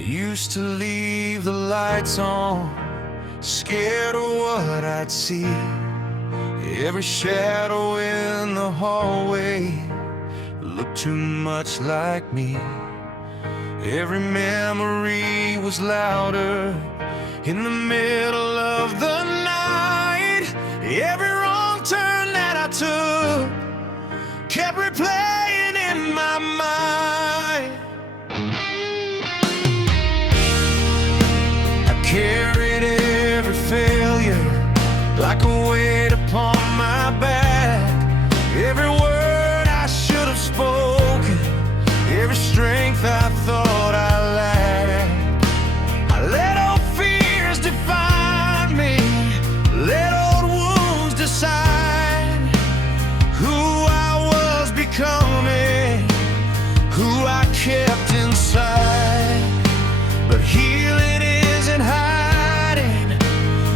used to leave the lights on, scared of what I'd see. Every shadow in the hallway looked too much like me. Every memory was louder in the middle of the night. Every wrong turn that I took kept replaying in my mind. I carried every failure like a weight upon my back. Every word I should have spoken, every strength I thought I lacked. I let old fears define me, let old wounds decide who I was becoming, who I kept inside. But healing isn't hiding,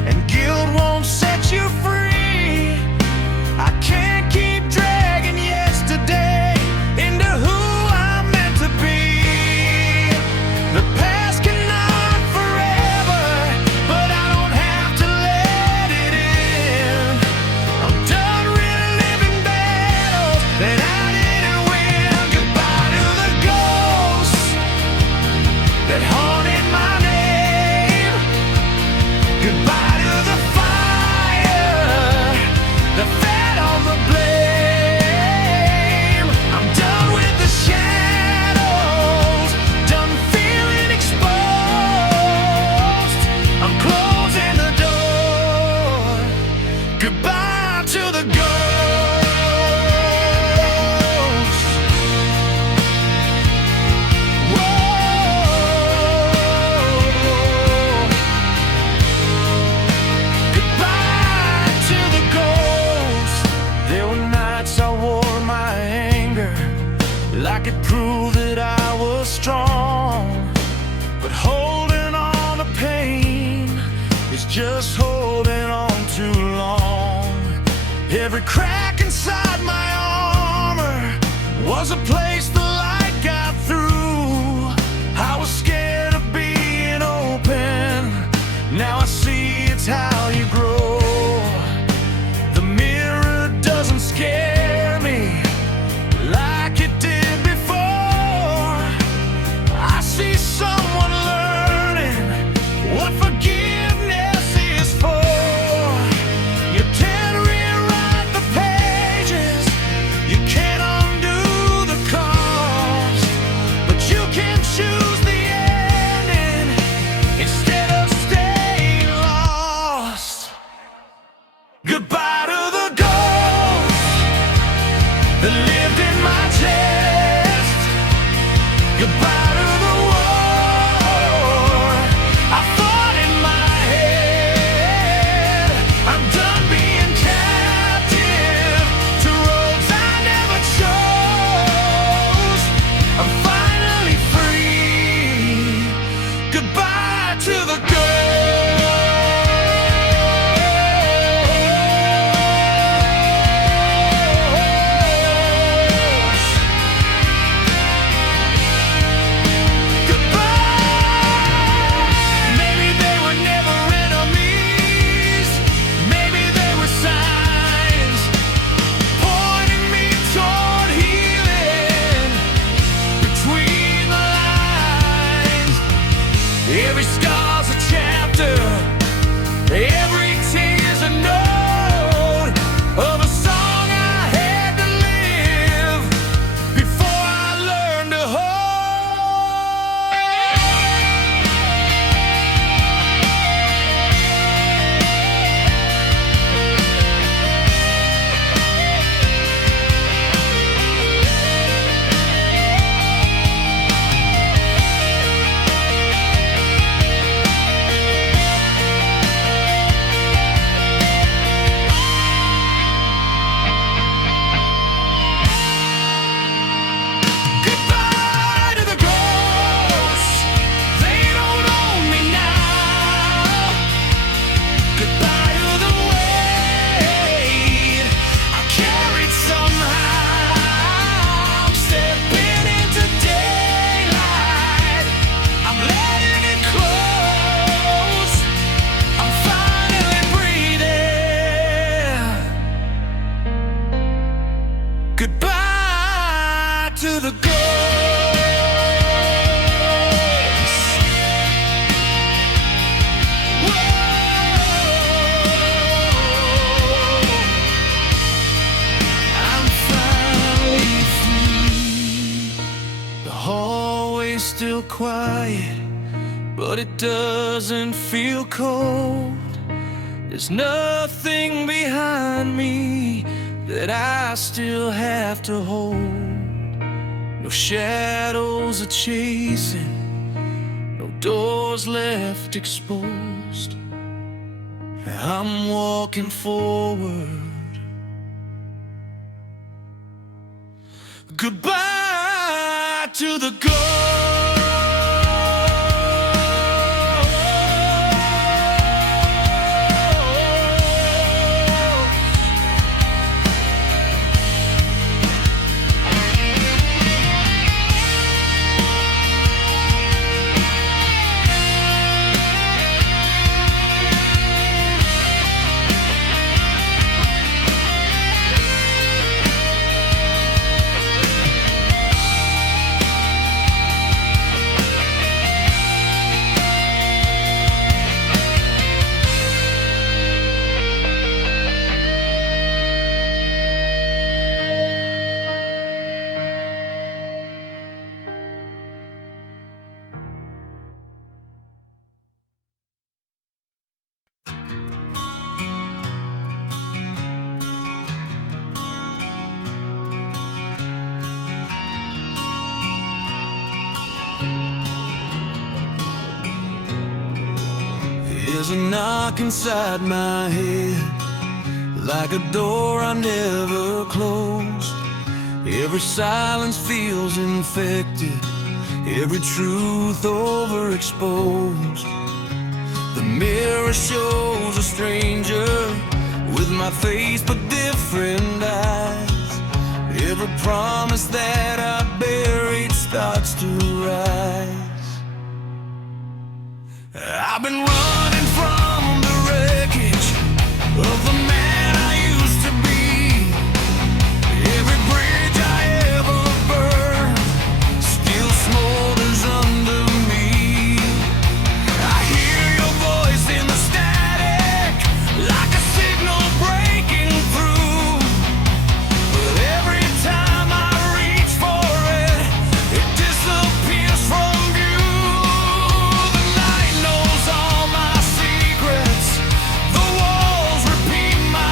and guilt won't set you free. I can't keep dragging yesterday into who I'm meant to be. The past cannot forever, but I don't have to let it in. I'm done reliving battles that I didn't win. Goodbye to the ghosts that haunted my name. Goodbye to the fire that fed on the blame. I'm done with the shadows, done feeling exposed. I'm closing the door. Goodbye to the ghosts. Goodbye to the ghosts. There were nights I wore my anger like it proved that I was strong. But holding on to pain is just holding on too long. Every crack inside my armor was a place the light got through. I was scared of being open, now I see it's how you grow. The mirror doesn't scare me like it did before. I see someone learning what forgiveness is for. You can't rewrite the pages, you can't undo the cost, but you can choose the ending instead of staying lost. but it doesn't feel cold. There's nothing behind me that I still have to hold. No shadows are chasing, no doors left exposed. I'm walking forward. Goodbye to the ghost. There's a knock inside my head, like a door I never closed. Every silence feels infected, every truth overexposed. The mirror shows a stranger with my face but different eyes. Every promise that I buried starts to rise. I've been running from the wreckage of the man I used to be. Every bridge I ever burned still smolders under me. I hear your voice in the static, like a signal breaking through. But every time I reach for it, it disappears from view. The night knows all my secrets, the walls repeat my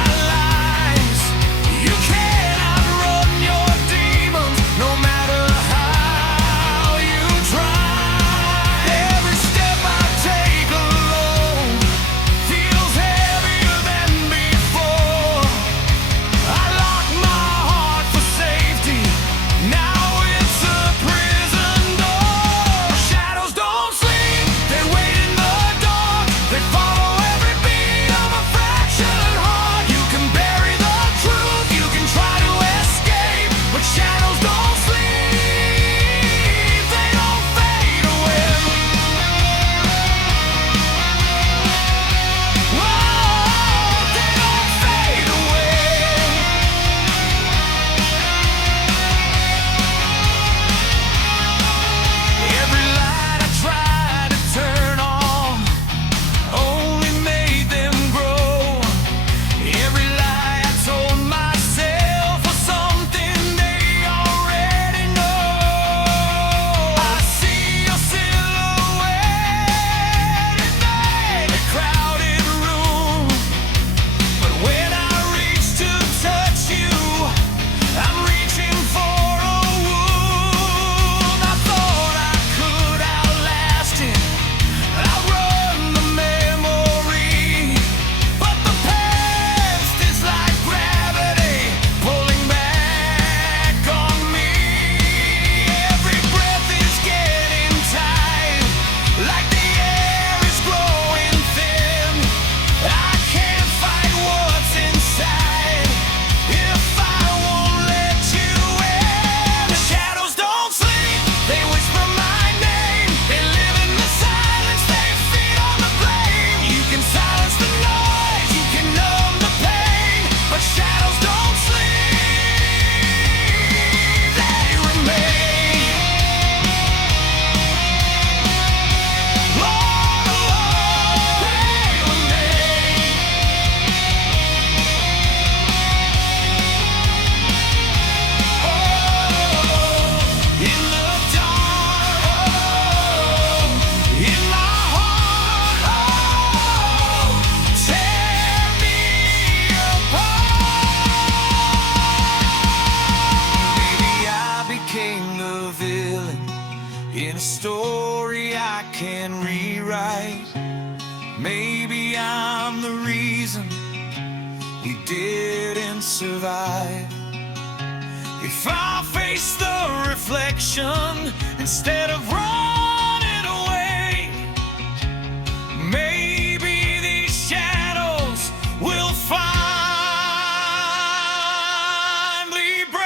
maybe I'm the reason we didn't survive. If I face the reflection instead of running away, maybe these shadows will finally break.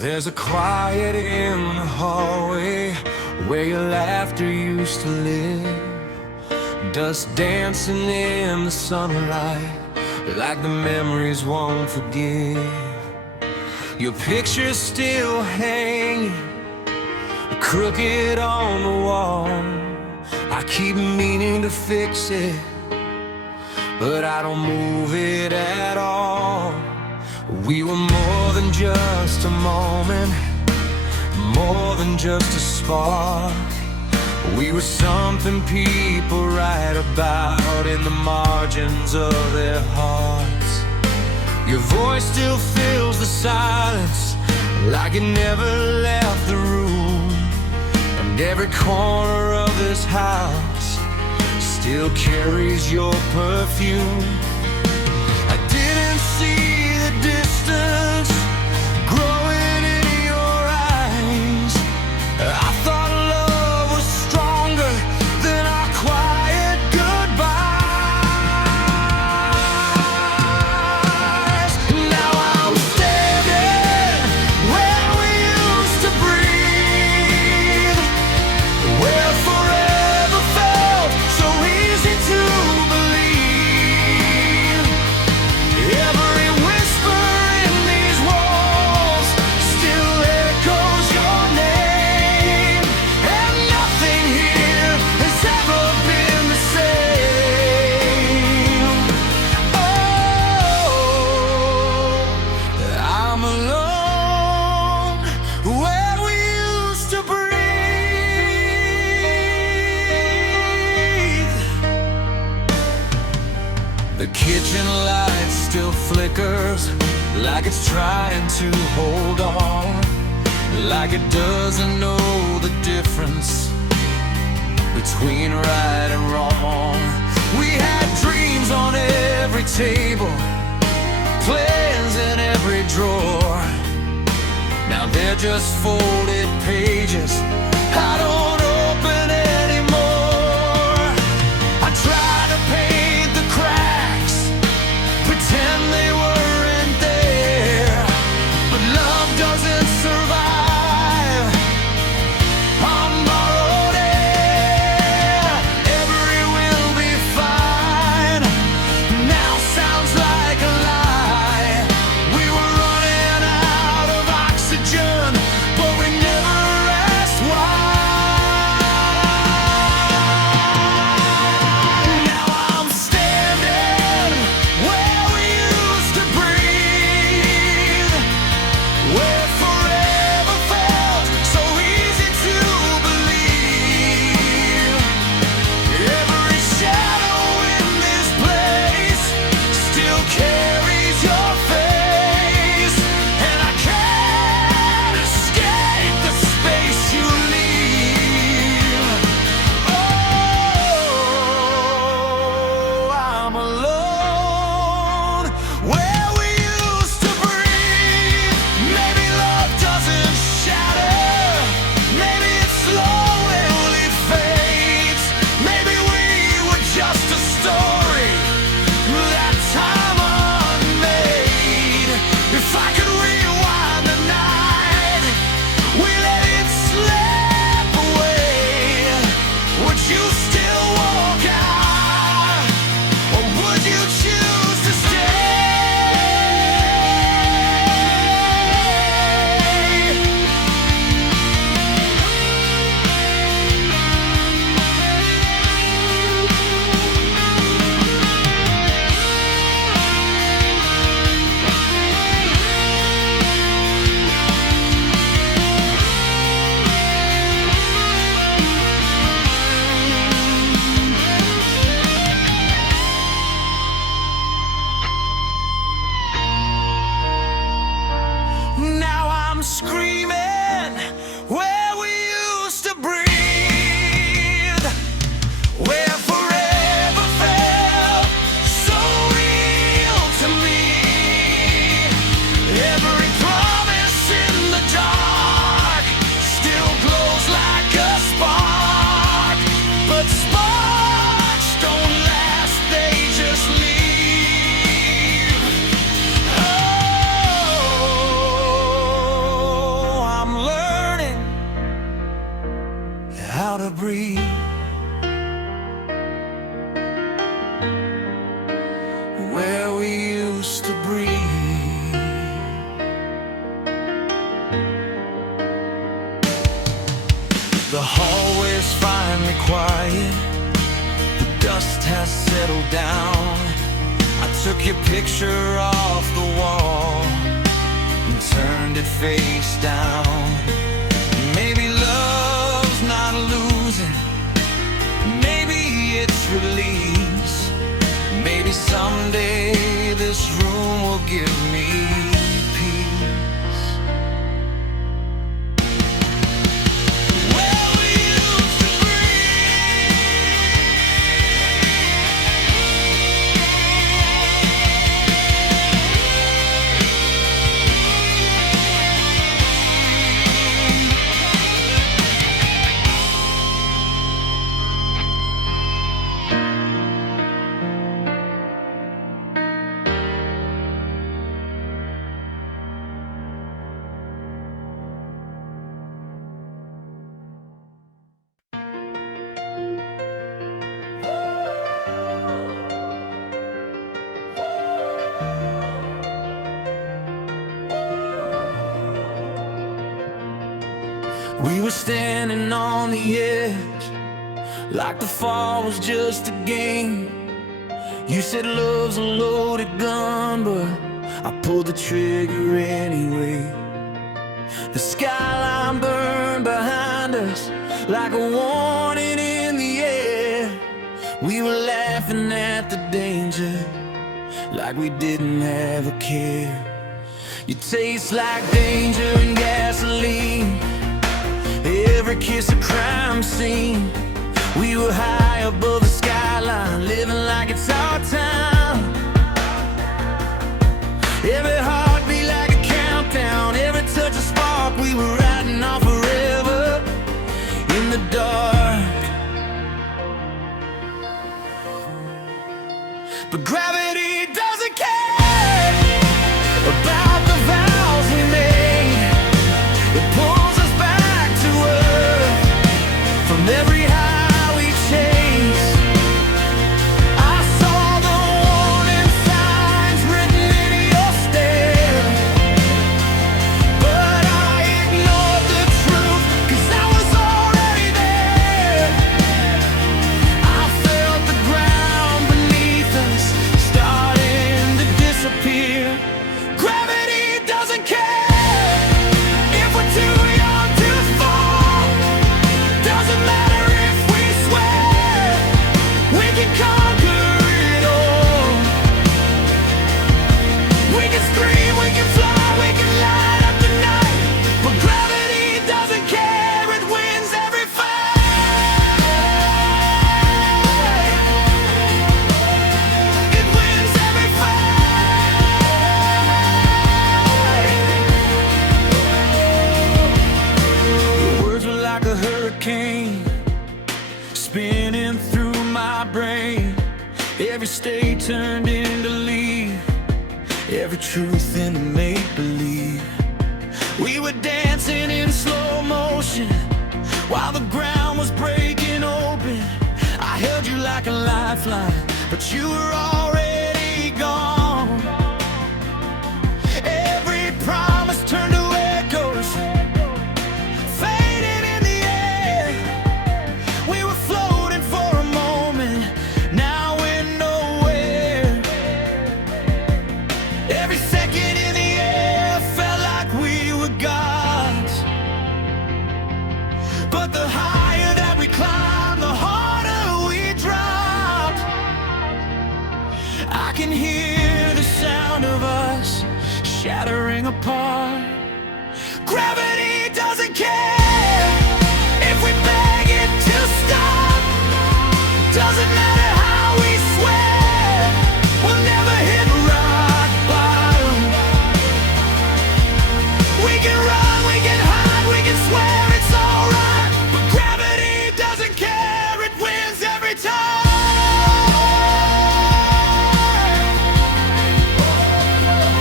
There's a quiet in the hallway where your laughter used to live, dust dancing in the sunlight like the memories won't forgive. Your picture's still hanging crooked on the wall. I keep meaning to fix it, but I don't move it at all. We were more than just a moment, more than just a spark. We were something people write about in the margins of their hearts. Your voice still fills the silence like it never left the room, and every corner of this house still carries your perfume. I didn't see the distance growing in your eyes. I thought love was stronger than our quiet goodbyes. Now I'm standing where we used to breathe, where forever felt so easy to believe. Every whisper in these walls still echoes your name, and nothing here has ever been the same. Oh, I'm alone where we used to breathe. The kitchen light still flickers like it's trying to hold on, like it doesn't know the difference between right and wrong. We had dreams on every table, plans in every drawer. Now they're just folded pages I don't open anymore. I try to paint the cracks, pretend they weren't there, but love doesn't survive on borrowed air. Every will be fine now sounds like a lie. We were running out of oxygen, but we never asked used to breathe. The hallway's finally quiet, the dust has settled down. I took your picture off the wall and turned it face down. Maybe love's not losing, maybe it's release. Maybe someday this room will give me peace. Where we used to We were standing on the edge, like the fall was just a game. You said love's a loaded gun, but I pulled the trigger anyway. The skyline burned behind us like a warning in the air. We were laughing at the danger like we didn't have a care. You taste like danger and gasoline, every kiss a crime scene. We were high above the skyline, living like it's our time. Every heartbeat like a countdown, every touch a spark. We were riding off forever in the dark. But gravity doesn't care about the vows we made. It pulls us back to earth from every high we chase. I saw the warning signs written in your stare, but I ignored the truth, 'cause I was already there. I felt the ground beneath us starting to disappear. Gravity doesn't care if we're too young to fall. Doesn't matter if we swear we can conquer it all. We can scream, we can fly, we can light up the night, but gravity doesn't care. It wins every fight. It wins every fight. Your words were like a hurricane spinning through my brain. Every state turned into leaf, every truth into make-believe. We were dancing in slow motion while the ground was breaking open. I held you like a lifeline, but you were already gone. Every promise turned to echoes, fading in the air. We were floating for a moment, now we're nowhere. Every second in the air felt like we were gods, but the higher that we climbed, the harder we dropped. I can hear the sound of us shattering apart. Gravity doesn't care if we beg it to stop. Doesn't matter how we swear, we'll never hit rock bottom. We can run, we can hide, we can swear it's alright, but gravity doesn't care. It wins every time.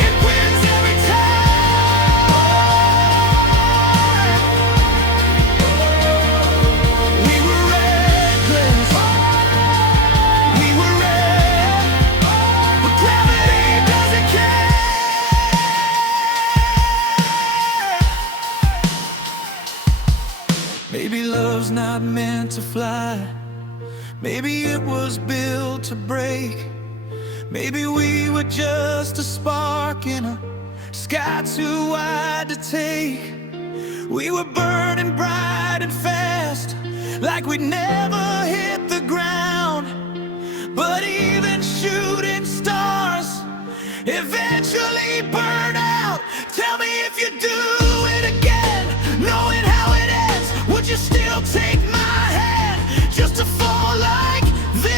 It wins every time. Maybe it was built to break. Maybe we were just a spark in a sky too wide to take. We were burning bright and fast, like we'd never hit the ground. But even shooting stars eventually burn out. Tell me if you do it again, knowing how it ends, would you still take my hand just to fall like this?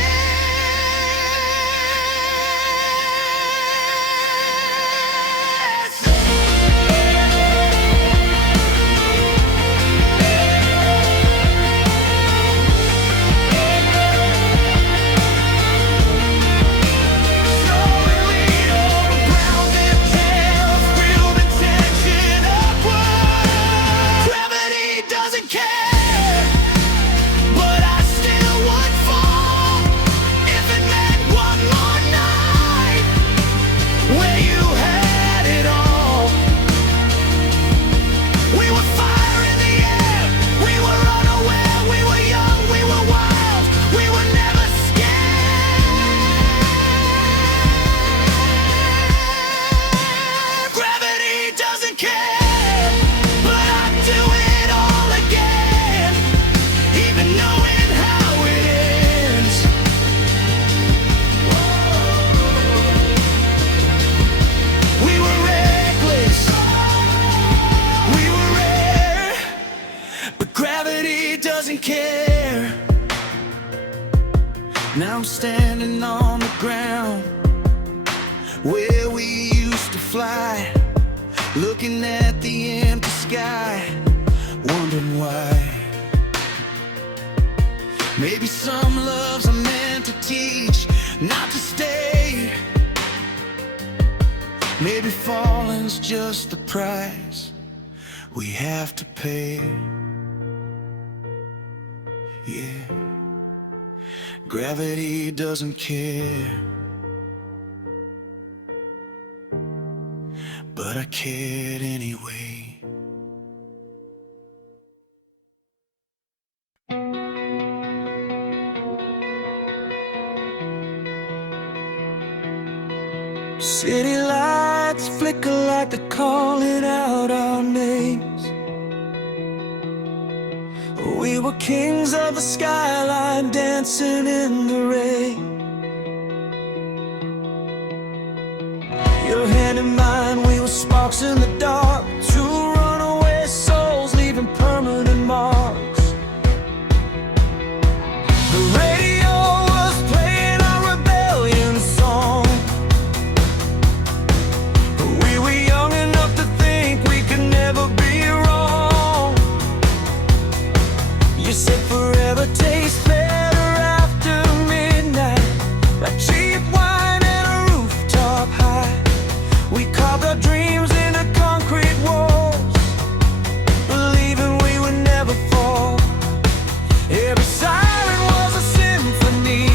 Care. Now I'm standing on the ground where we used to fly, looking at the empty sky, wondering why. Maybe some loves are meant to teach, not to stay. Maybe falling's just the price we have to pay. Yeah, gravity doesn't care, but I cared anyway. City lights flicker like they're calling out our names. We were kings of the skyline, dancing in the rain. Your hand in mine, we were sparks in the dark, two runaway souls leaving permanent marks. The radio was playing our rebellion song, but we were young enough to think we could never be wrong. You said forever tastes better after midnight, like cheap wine and a rooftop high. We carved our dreams into concrete walls, believing we would never fall. Every siren was a symphony,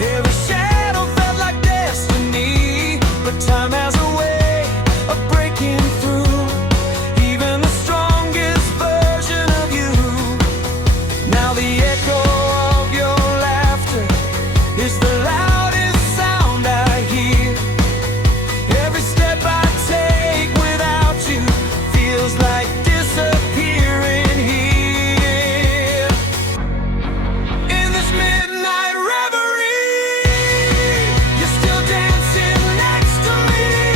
every shadow felt like destiny. But time has a way of breaking through even the strongest version of you. Now the echo of your laughter is the loudest sound I hear. Every step I take without you feels like disappearing here. In this midnight reverie, you're still dancing next to me.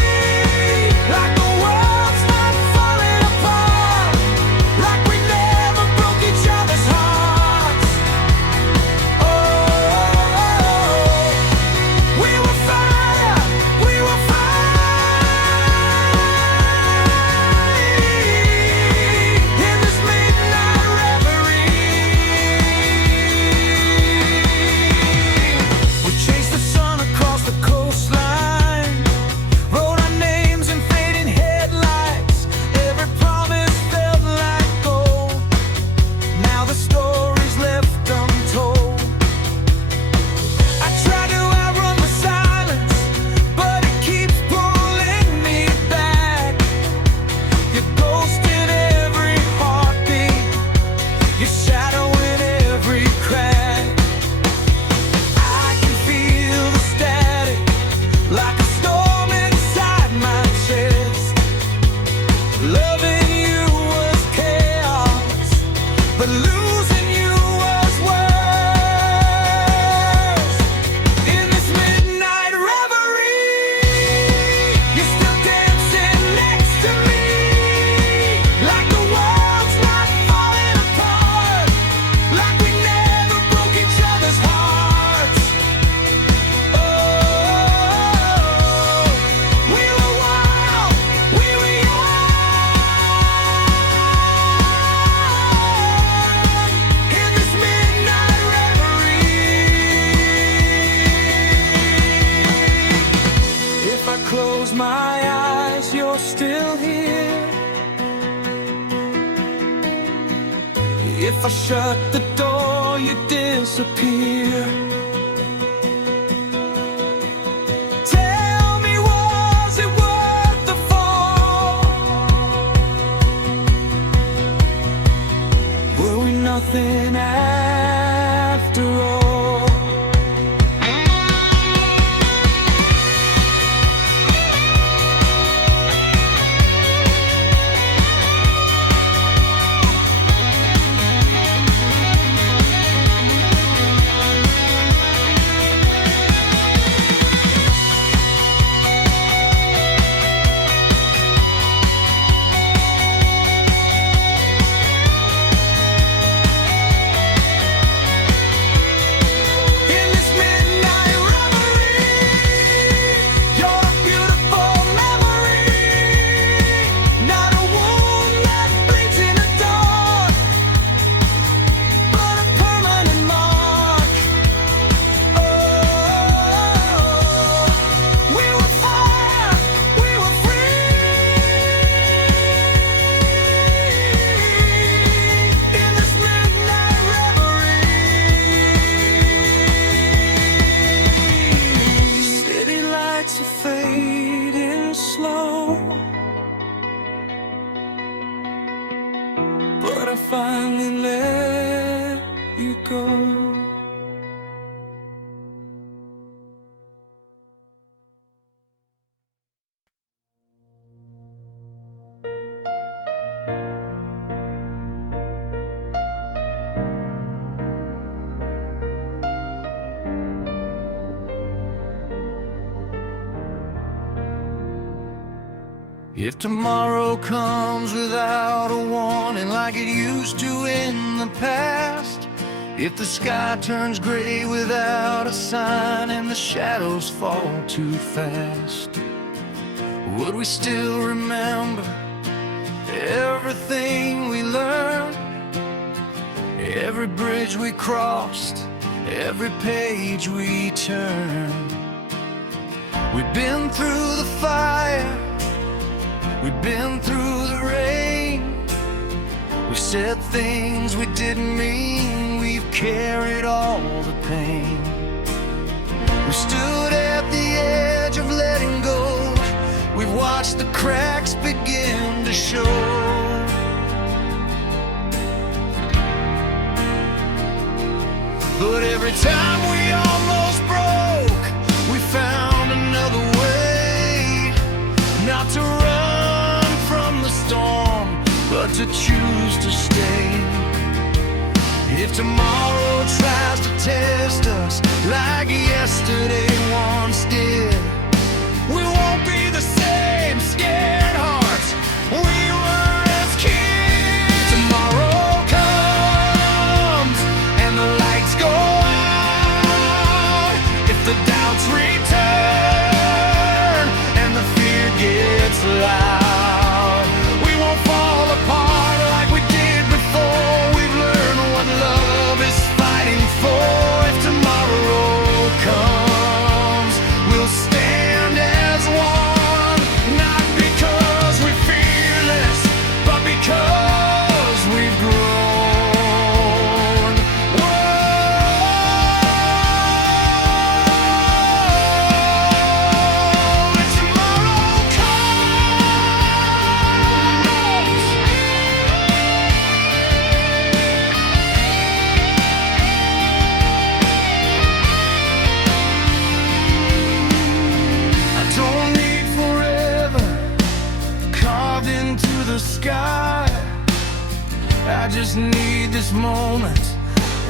close my eyes, you're still here. If I shut the door, you disappear. Tell me, was it worth the fall? Were we nothing after all? Fading slow, but I finally let you go. If tomorrow comes without a warning like it used to in the past, if the sky turns gray without a sign and the shadows fall too fast, would we still remember everything we learned, every bridge we crossed, every page we turned? We've been through the fire, we've been through the rain, we've said things we didn't mean, we've carried all the pain. We stood at the edge of letting go, we've watched the cracks begin to show. But every time we almost broke, we found another way, not to run from the storm, but to choose to stay. If tomorrow tries to test us like yesterday once did, we won't be the same scared hearts we were as kids. Tomorrow comes and the lights go out, if the doubts return and the fear gets loud, we won't fall apart like we did before. We've learned what love is fighting for. If tomorrow comes, we'll stand as one, not because we're fearless, but because we've grown. Whoa, if tomorrow comes, I don't need forever carved into the sky, I just need this moment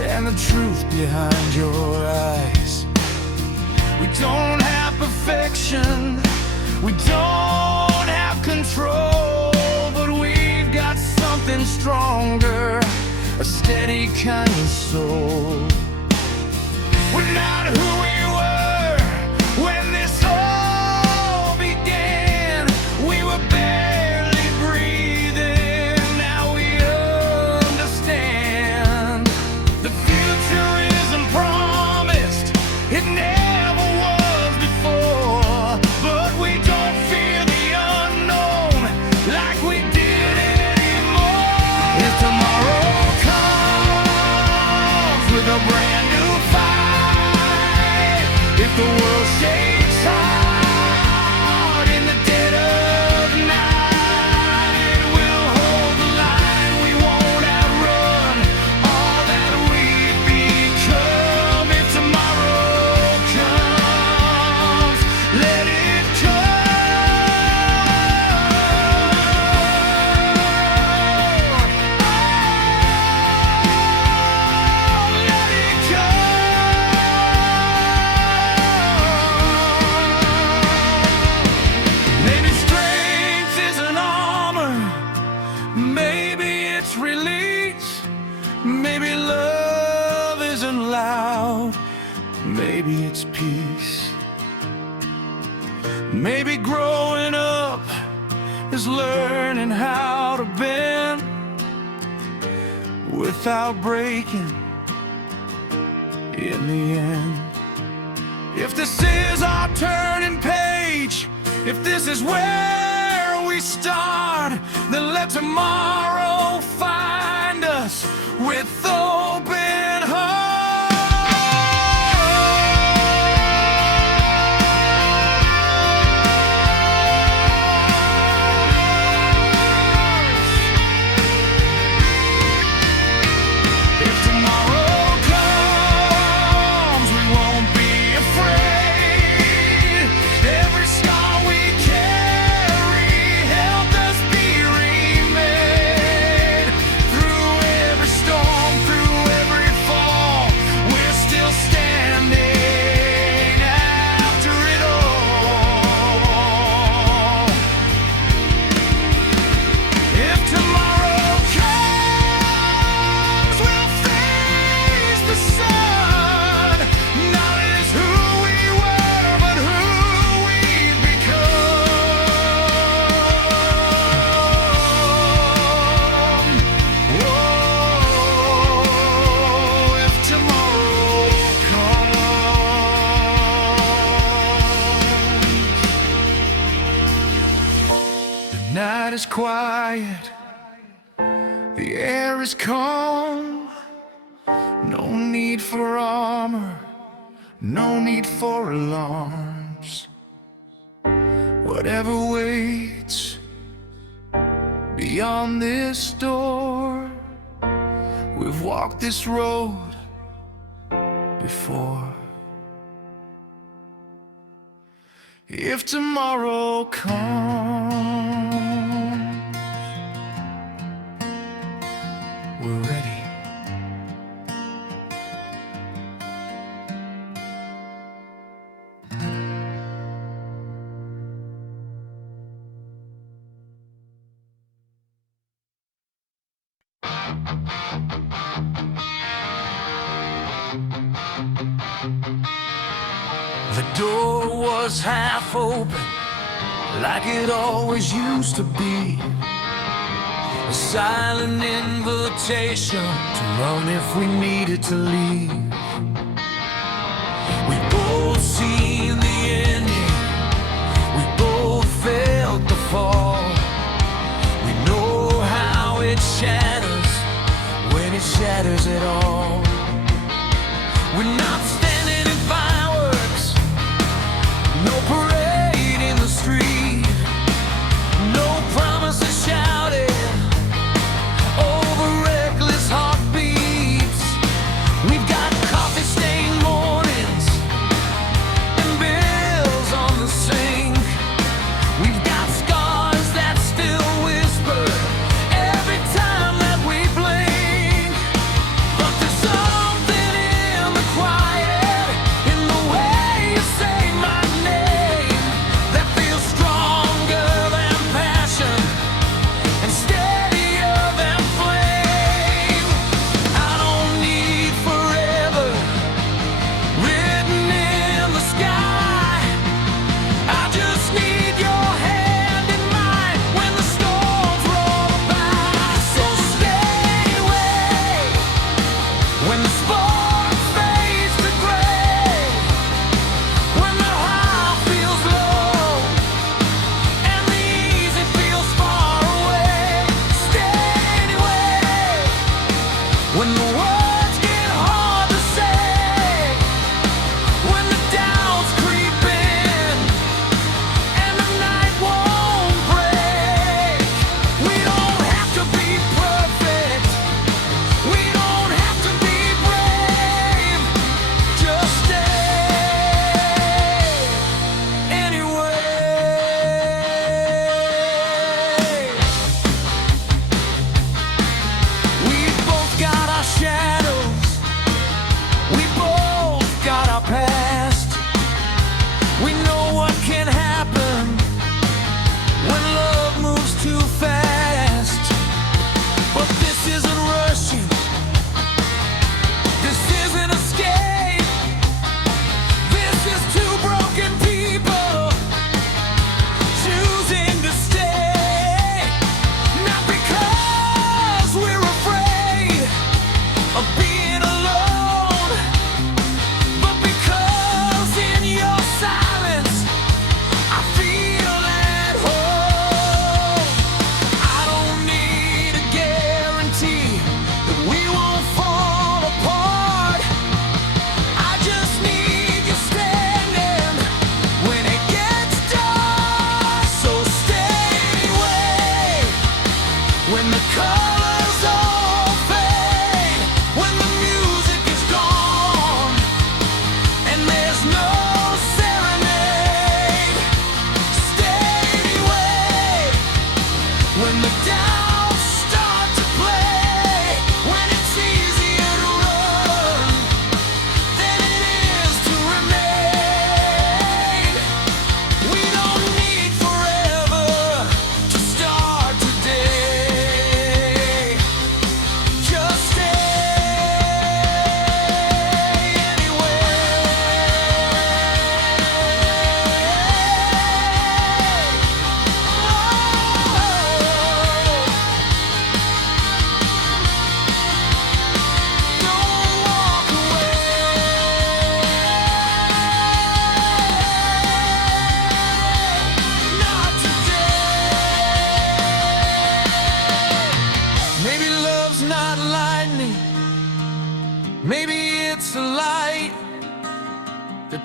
and the truth behind your eyes. We don't have perfection, we don't have control, but we've got something stronger, a steady kind of soul. We're not who we were when this all began. We were barely breathing, now we understand. The future isn't promised, it never was before, but we Maybe growing up is learning how to bend without breaking in the end. If this is our turning page, if this is where we start, then let tomorrow find us with open hearts. The night is quiet, the air is calm. No need for armor, no need for alarms. Whatever waits beyond this door, we've walked this road before. If tomorrow comes, we're ready. The door was half open, like it always used to be. A silent invitation to run if we needed to leave. We both seen the ending, we both felt the fall. We know how it shatters when it shatters at all. We're not standing in fireworks, no parade in the street, no promises shouted over reckless heartbeats. We've got coffee-stained mornings and bills on the sink. We've got scars that still whisper every time that we blink. But there's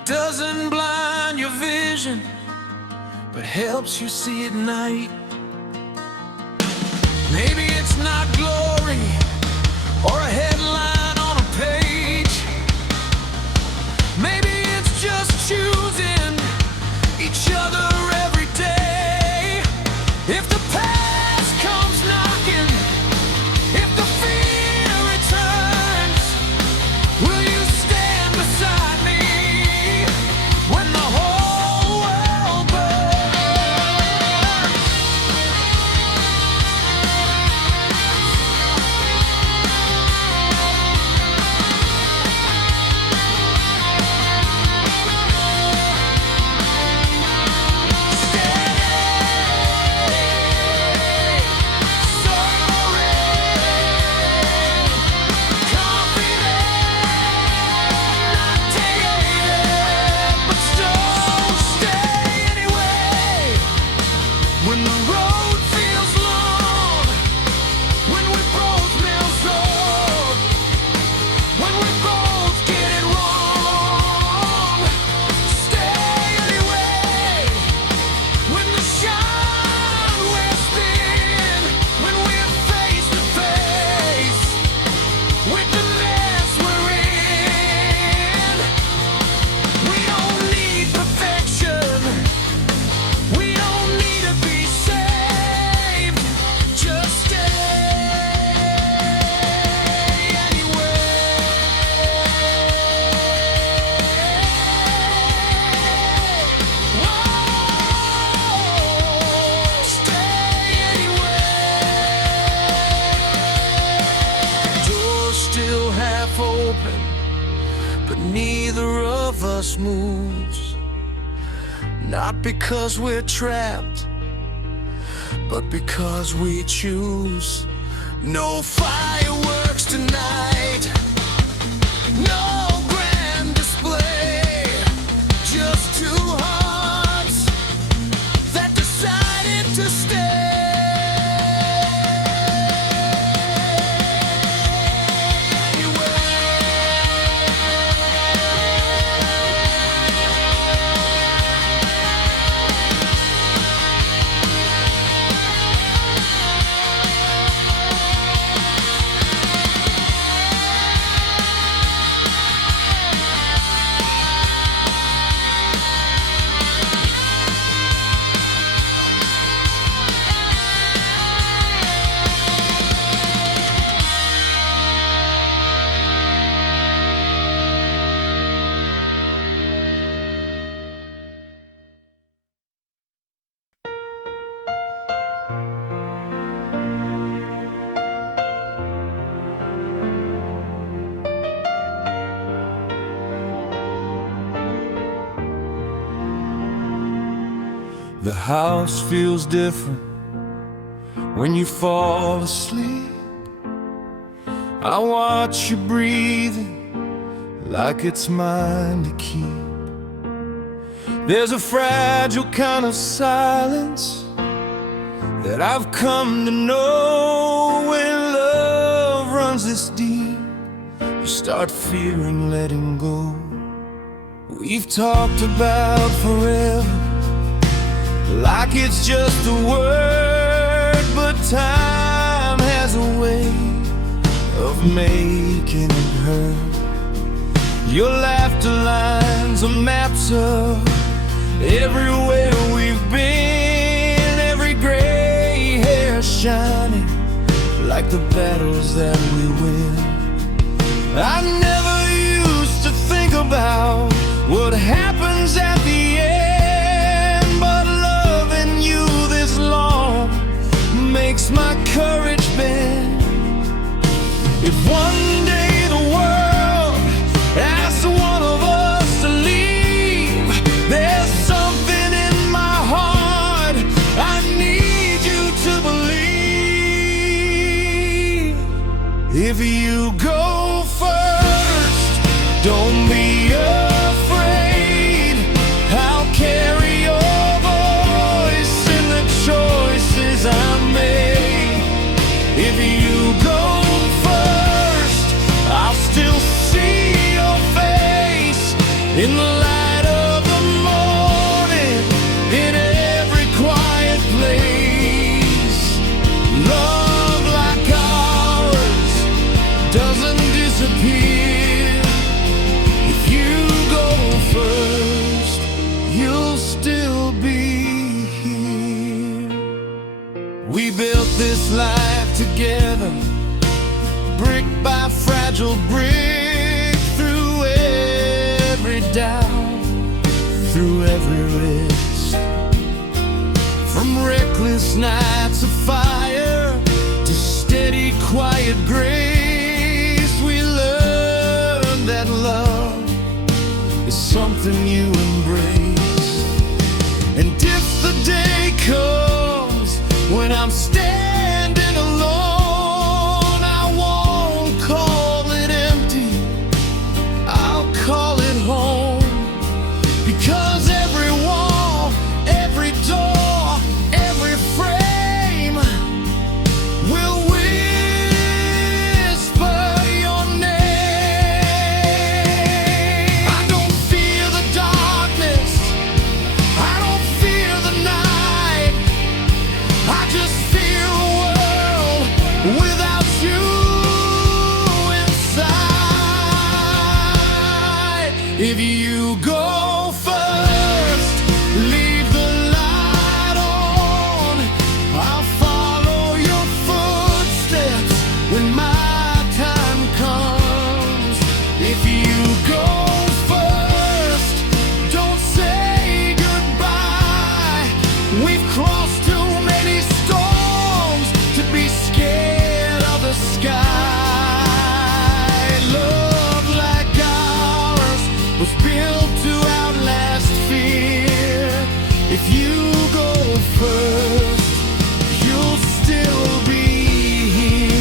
doesn't blind your vision, but helps you see at night. Maybe it's not glory or a headline on a page. Maybe it's just choosing each other every day. If the past comes knocking, if the fear returns, will you stand beside me when the whole world burns? When the road feels long, when we both miss off, when we both get it wrong, stay anyway. When the shine wears thin, when we're face to face with the mess we're in, we don't need perfection. We don't need to be saved. Just stay anyway. Whoa, stay anyway. Door's still half open, but neither of us moves. Not because we're trapped, but because we choose. No fireworks tonight, no grand display, just two hearts that decided to stay. The house feels different when you fall asleep. I watch you breathing like it's mine to keep. There's a fragile kind of silence that I've come to know. When love runs this deep, you start fearing letting go. We've talked about forever like it's just a word, but time has a way of making it hurt. Your laughter lines are maps of everywhere we've been, every gray hair shining like the battles that we win. I never used to think about what happens at the end, but loving you this long makes my courage bend. If one day the world asks one of us to leave, there's something in my heart I need you to believe. If you go first, don't be afraid. this life together, brick by fragile brick, through every doubt, through every risk. From reckless nights of fire to steady, quiet grace, we learn that love is something you embrace. And if the day comes when I'm standing alone, I won't call it empty, I'll call it home. Because every wall, every door, every frame will whisper your name. I don't fear the darkness, I don't fear the night, I just fear a world without you inside. If you go first, leave the light on, I'll follow your footsteps when my time comes. If you go first, don't say goodbye. We've crossed too many storms to be scared of the sky. Love like ours was built to outlast fear. If you go first, you'll still be here.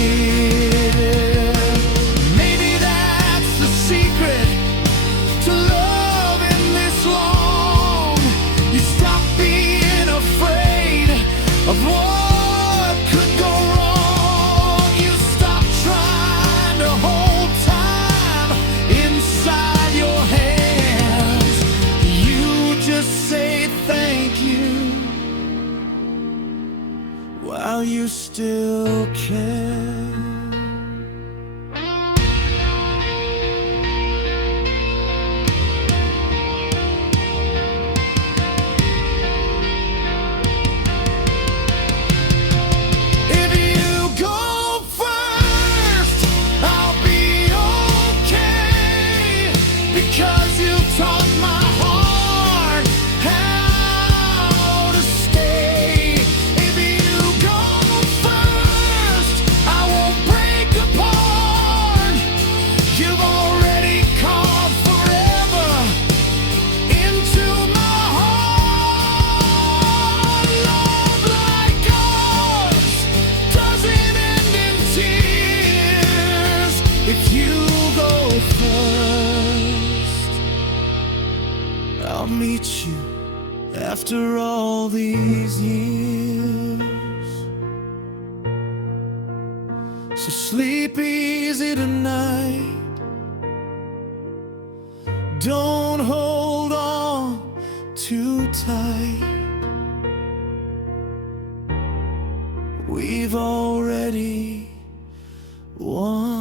Maybe that's the secret to loving this long. You stop being afraid of what could go wrong. You stop trying to hold time inside your hands. You just say thank you while you still can. If you go first, I'll be okay, because you taught my heart how to stay. If you go first, I won't break apart. You've already carved forever into my heart. Love like ours doesn't end in tears. If you go first, I'll meet you after all these years. So sleep easy tonight, don't hold on too tight. We've already won.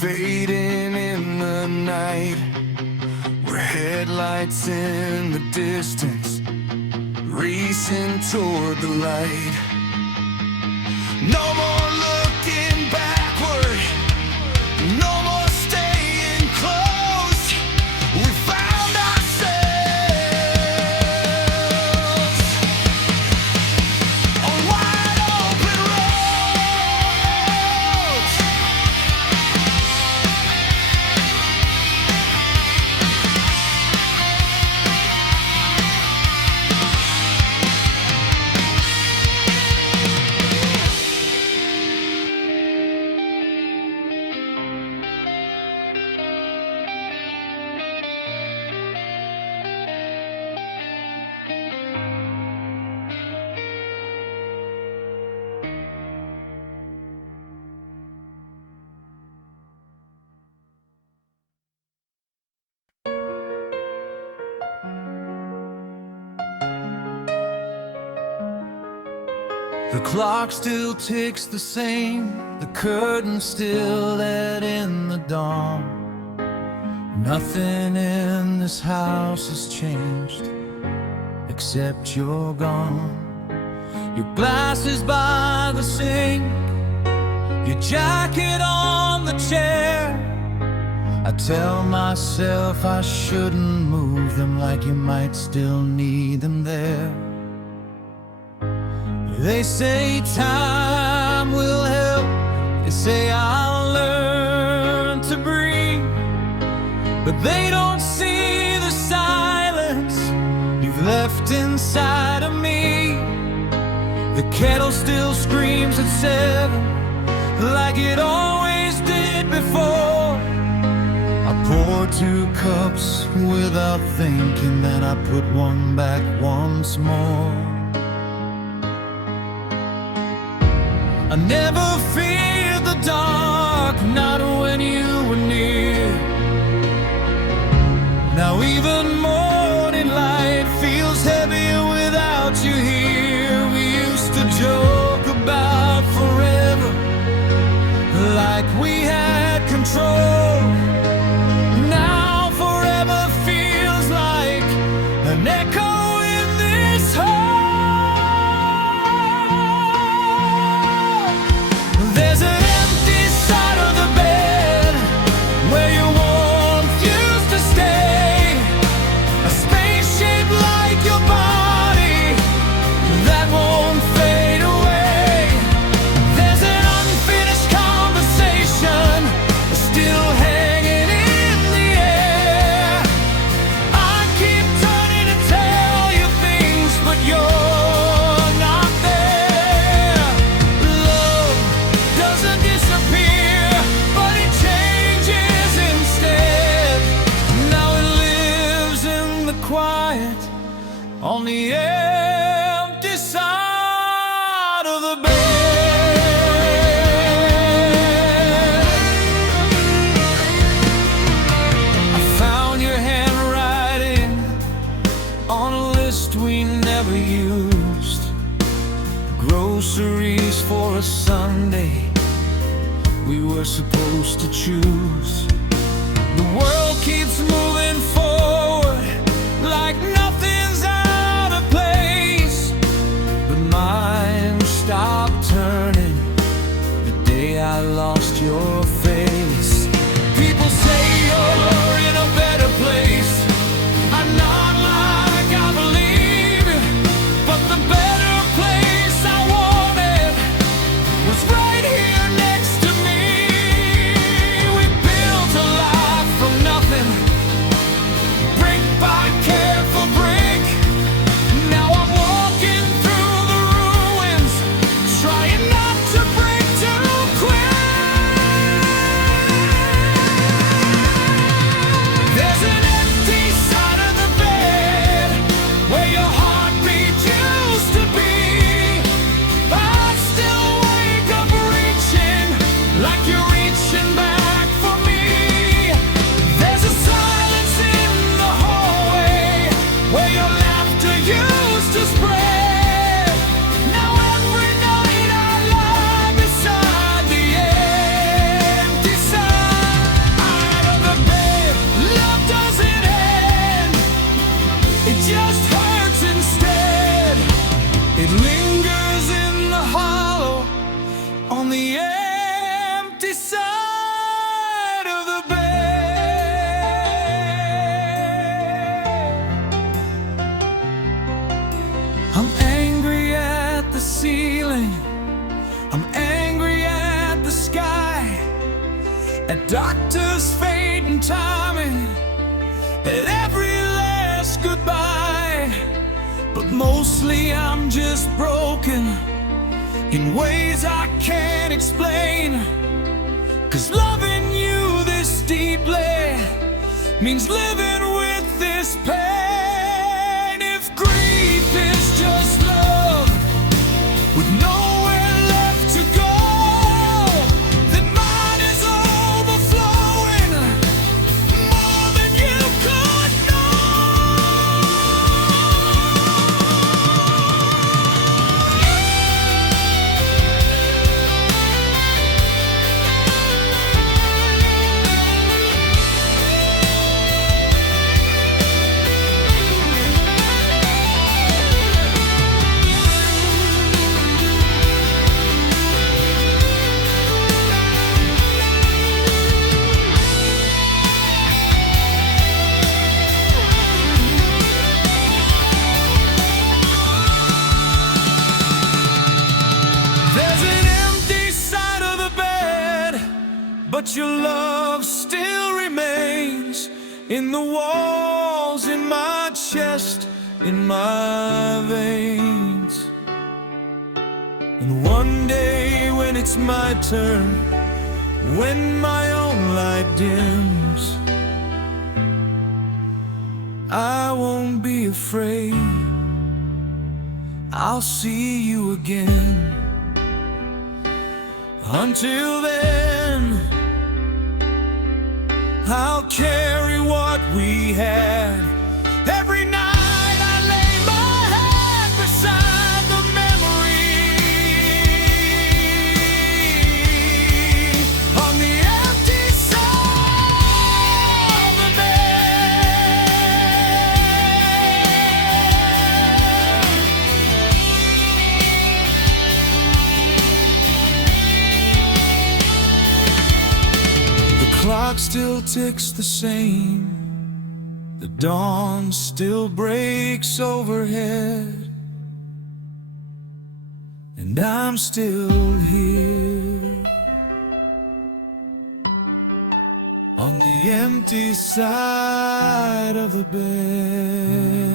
fading in the night. We're headlights in the distance, racing toward the light. No more looking backward, no more staying close. We found ourselves on wide open roads. The clock still ticks the same, the curtain still let in the dawn. Nothing in this house has changed, except you're gone. Your glasses by the sink, your jacket on the chair. I tell myself I shouldn't move them, like you might still need them there. They say time will help, they say I'll learn to breathe, but they don't see the silence you've left inside of me. The kettle still screams at 7, like it always did before. I pour 2 cups without thinking, then I put one back once more. I never feared the dark, not when you were near. Now even morning light feels heavier without you here. We used to joke about forever, like we had control. Now forever feels like an echo in this hole. There's an empty side of the bed where your warmth used to stay, a spaceship like your body that won't fade away. There's an unfinished conversation still hanging in the air. I keep turning to tell you things, but you're not there. Love doesn't disappear, but it changes instead. Now it lives in the quiet, on the empty side of the bed. I found your handwriting on a list we never used. Groceries for a Sunday we were supposed to choose. The world keeps moving forward like nothing's out of place, but mine stopped turning the day I lost your face. People say you're in a better place. I'm not like I believe, but the better place I wanted was right here next to me. We built a life from nothing, at doctors' fate and timing, at every last goodbye. But mostly I'm just broken in ways I can't explain. 'Cause loving you this deeply means living with this pain. If grief is just love with nowhere left to go, then mine is overflowing more than you could know. But your love still remains in the walls, in my chest, in my veins. And one day when it's my turn, when my own light dims, I won't be afraid, I'll see you again. Until then, I'll carry what we had. Every night I lay my head beside the memory on the empty side of the bed. The clock still ticks the same, the dawn still breaks overhead, and I'm still here on the empty side of the bed.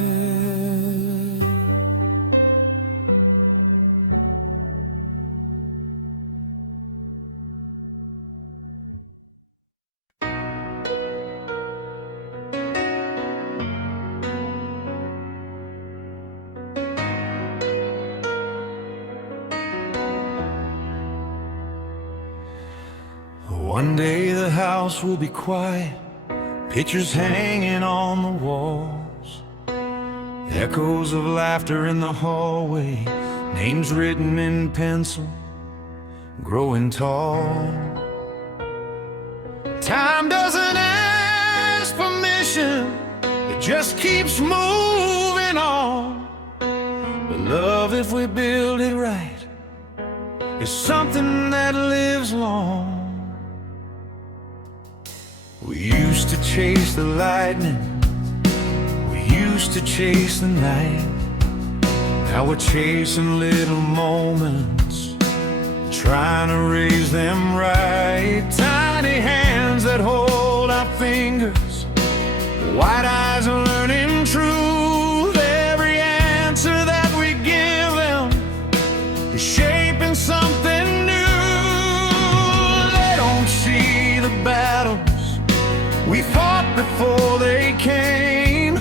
One day the house will be quiet, pictures hanging on the walls, echoes of laughter in the hallway, names written in pencil, growing tall. Time doesn't ask permission, it just keeps moving on. But love, if we build it right, is something that lives long. We used to chase the lightning, we used to chase the night. Now we're chasing little moments, trying to raise them right. Tiny hands that hold our fingers, white eyes are learning truth. Every answer that we give them is shaping something new. They don't see the battles we fought before they came,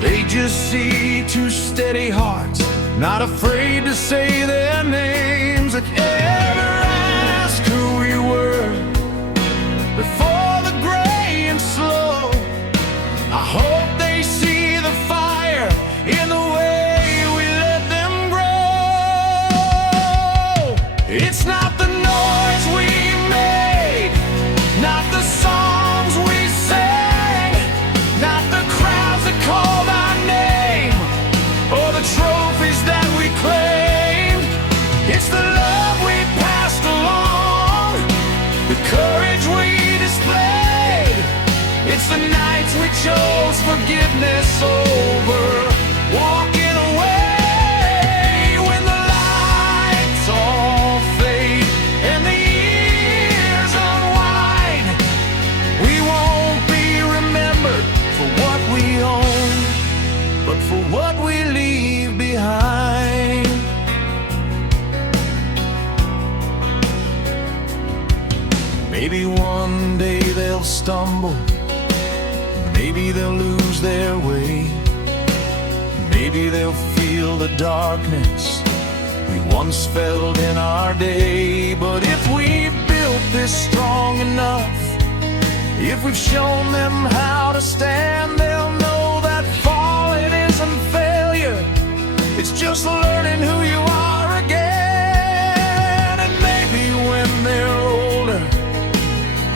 they just see two steady hearts, not afraid to say their names. If ever ask who we were before the gray and slow, I hope they see the fire in the way we let them grow. It's not the noise we made, not the songs we sang, not the crowds that called our name, or the trophies that we claimed. It's the love we passed along, the courage we displayed. It's the nights we chose forgiveness over walking away. When the lights all fade and the years unwind, someday they'll stumble. Maybe they'll lose their way. Maybe they'll feel the darkness we once felt in our day. But if we've built this strong enough, if we've shown them how to stand, they'll know that falling isn't failure. It's just learning who you are again. And maybe when they're older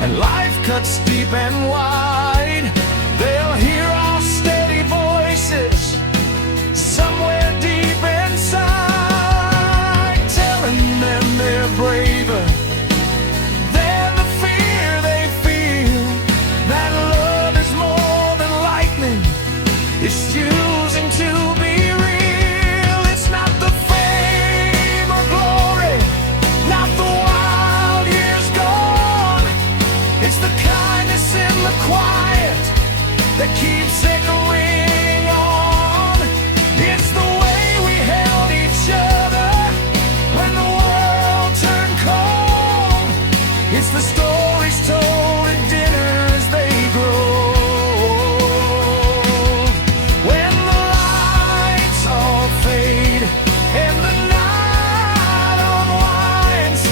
and life cuts deep and wide, they'll hear our steady voices somewhere deep inside, telling them they're braver than the fear they feel, that love is more than lightning, it's choosing to be real. It's not the fame or glory, not the wild years gone, it's the kindness in the quiet that keeps echoing on. It's the way we held each other when the world turned cold. It's the stories told at dinner as they grow. When the lights all fade and the night unwinds,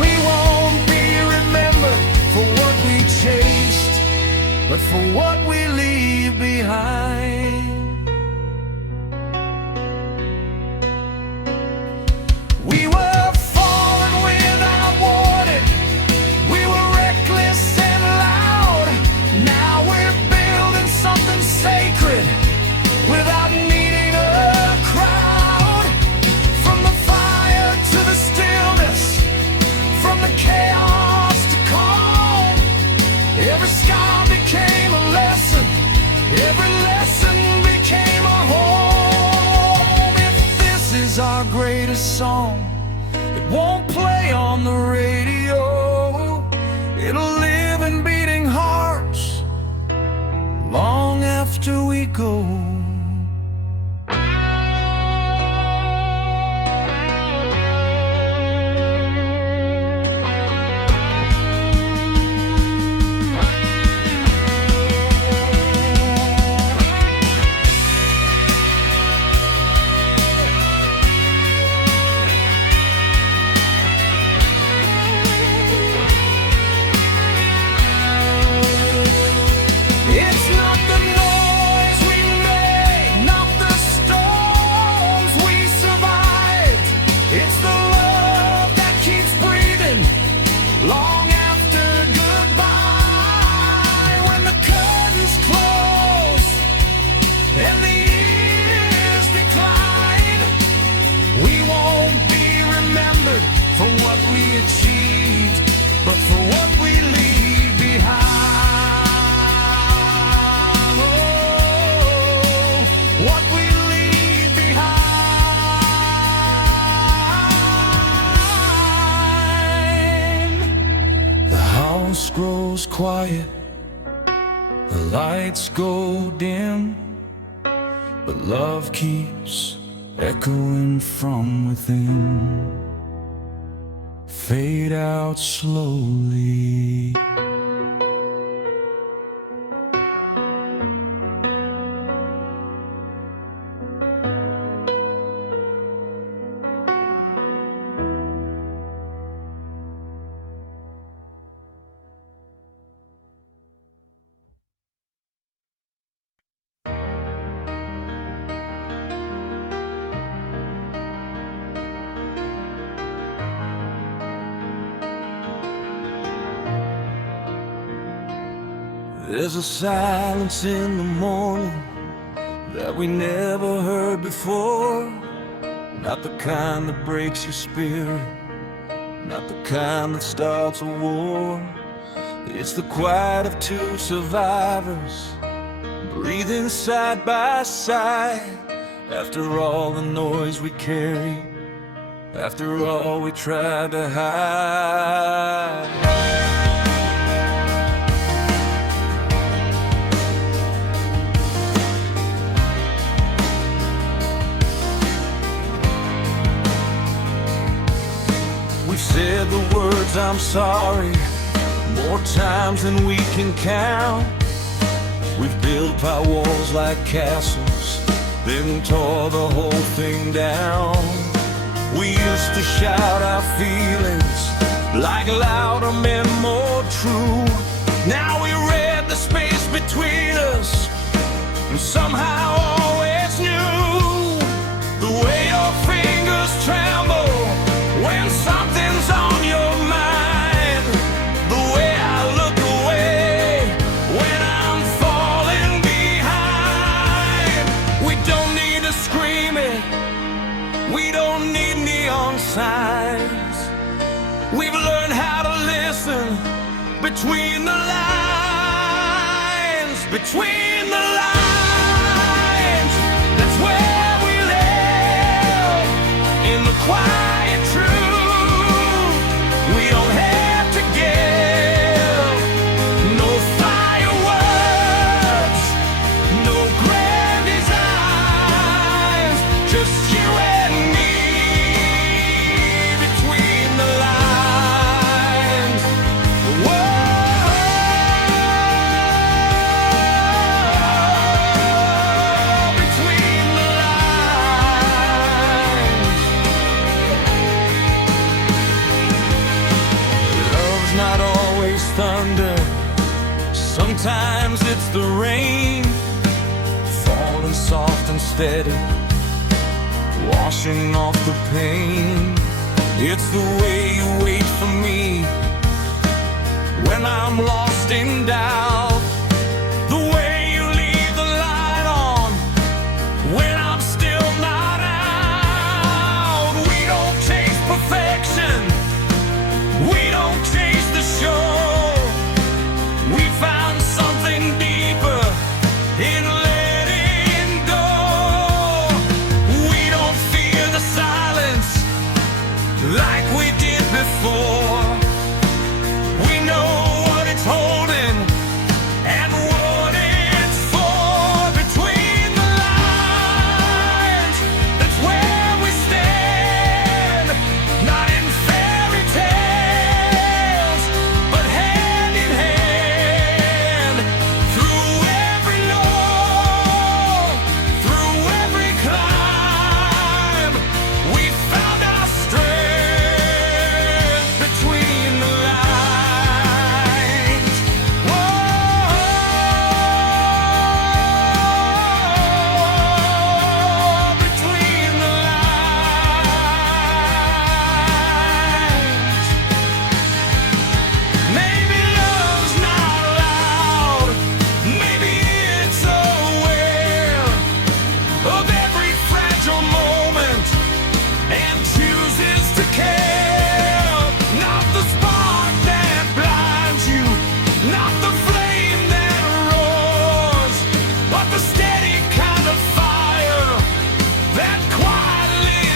we won't be remembered for what we chased, but for what we leave behind. We were falling without warning, we were reckless and loud. Now we're building something sacred without needing a crowd. From the fire to the stillness, from the chaos to calm, every scar became a lesson, every lesson became a home. If this is our greatest song, it won't play on the radio. It'll live in beating hearts long after we go. It's not the noise we made, not the storms we survived. It's the love that keeps breathing long after goodbye. When the curtains close and the years decline, we won't be remembered for what we achieved, but for what we leave behind. What we leave behind. The house grows quiet, the lights go dim, but love keeps echoing from within. Fade out slowly. There's a silence in the morning that we never heard before. Not the kind that breaks your spirit, not the kind that starts a war. It's the quiet of two survivors breathing side by side. After all the noise we carry, after all we tried to hide. We've said the words I'm sorry more times than we can count. We've built our walls like castles, then tore the whole thing down. We used to shout our feelings like louder men, more true. Now we read the space between us and somehow always knew the way your fingers tremble when something's on your mind, the way I look away when I'm falling behind. We don't need to scream it, we don't need neon signs. We've learned how to listen between the lines, between the lines. That's where we live, in the quiet truth. We don't have to give no fireworks, no grand designs, just you and me between the lines. Whoa, between the lines. Love's not always thunder, sometimes it's the rain, falling soft and steady, washing off the pain. It's the way you wait for me when I'm lost in doubt, the way you leave the light on when I'm still not out. We don't chase perfection, we don't chase the show. We found something deeper in letting go. We don't fear the silence like we did before. We know what it's holding and what it's for. Between the lines, that's where we stand, not in fairy tales, but hand in hand. Through every low, through every climb, we found our strength between the lines. Whoa, between the lines. Maybe love's not loud, maybe it's aware of every fragile moment and chooses to care. Not the spark that blinds you, not the flame that roars, but the steady kind of fire that quietly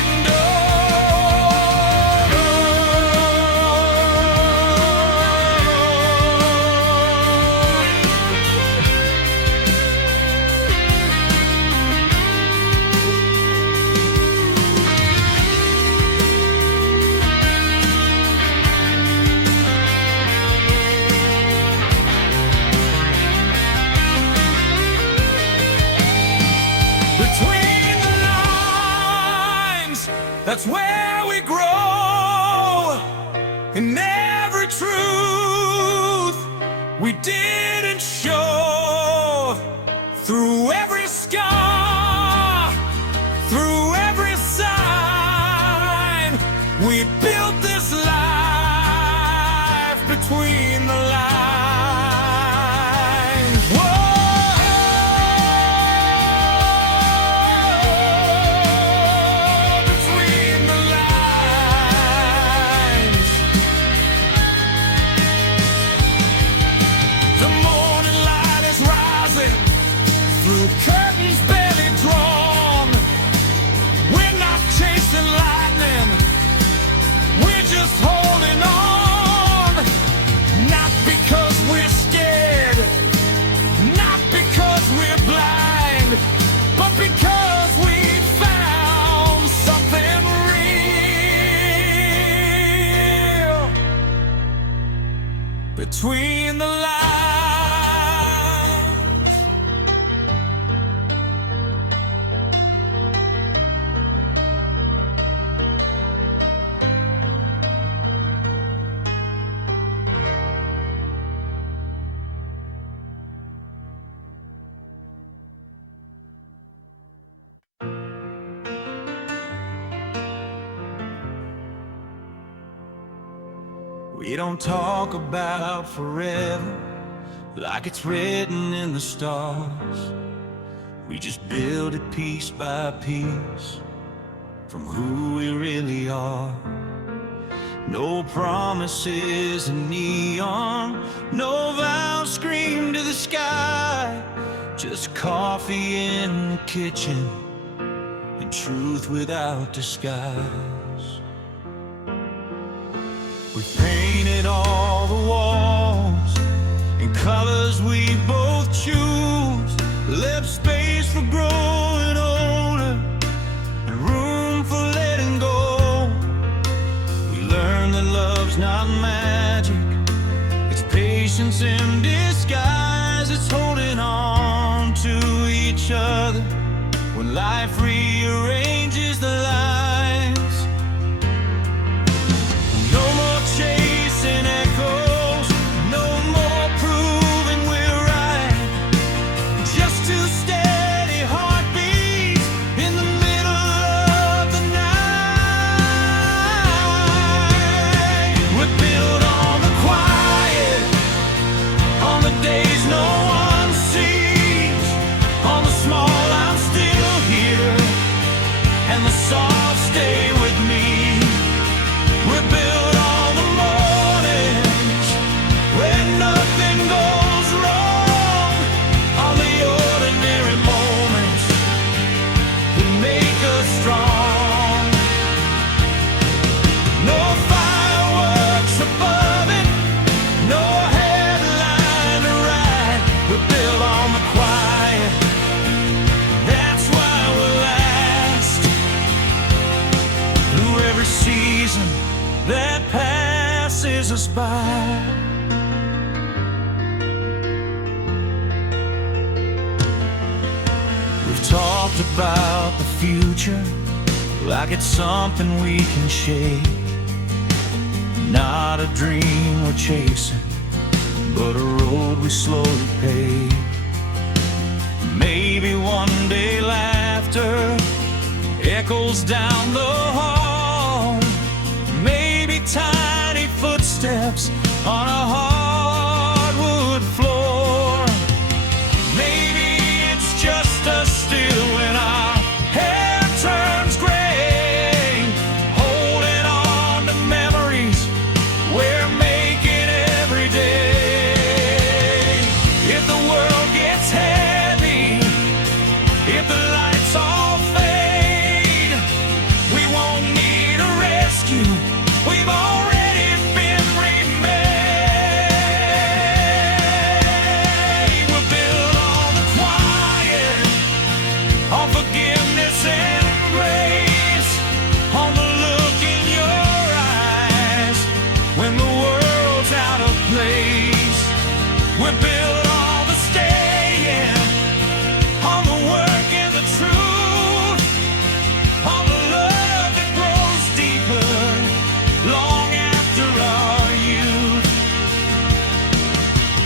between the lines, that's where we grow. In every truth we didn't show, through every scar, through every sign, we built this life between the lines. Between the lines. The We don't talk about forever like it's written in the stars. We just build it piece by piece from who we really are. No promises in neon, no vows screamed to the sky. Just coffee in the kitchen and truth without disguise. We painted all the walls in colors we both choose. Left space for growing older and room for letting go. We learned that love's not magic, it's patience in disguise. It's holding on to each other when life rearranges the lines. No more chasing echoes, no more proving we're right. Just two steady heartbeats in the middle of the night. We're built on the quiet, on the days no one sees, on the small I'm still here, and the soft stay with me. We're built on the mornings when nothing goes wrong, on the ordinary moments that make us strong. No fireworks above it, no headline to write. We're built on the quiet, that's why we last. Through every season that passes us by. We've talked about the future like it's something we can shape. Not a dream we're chasing, but a road we slowly pave. Maybe one day laughter echoes down the hall. Maybe tiny footsteps on a hardwood floor. Maybe it's just us still when our hair turns gray, holding on to memories we're making every day. If the world gets heavy, if the lights all fade, we won't need a rescue. We've already been remade. We're built on the quiet, on forgiveness and grace, on the look in your eyes when the world's out of place. We're built on the staying, on the work and the truth, on the love that grows deeper long after our youth.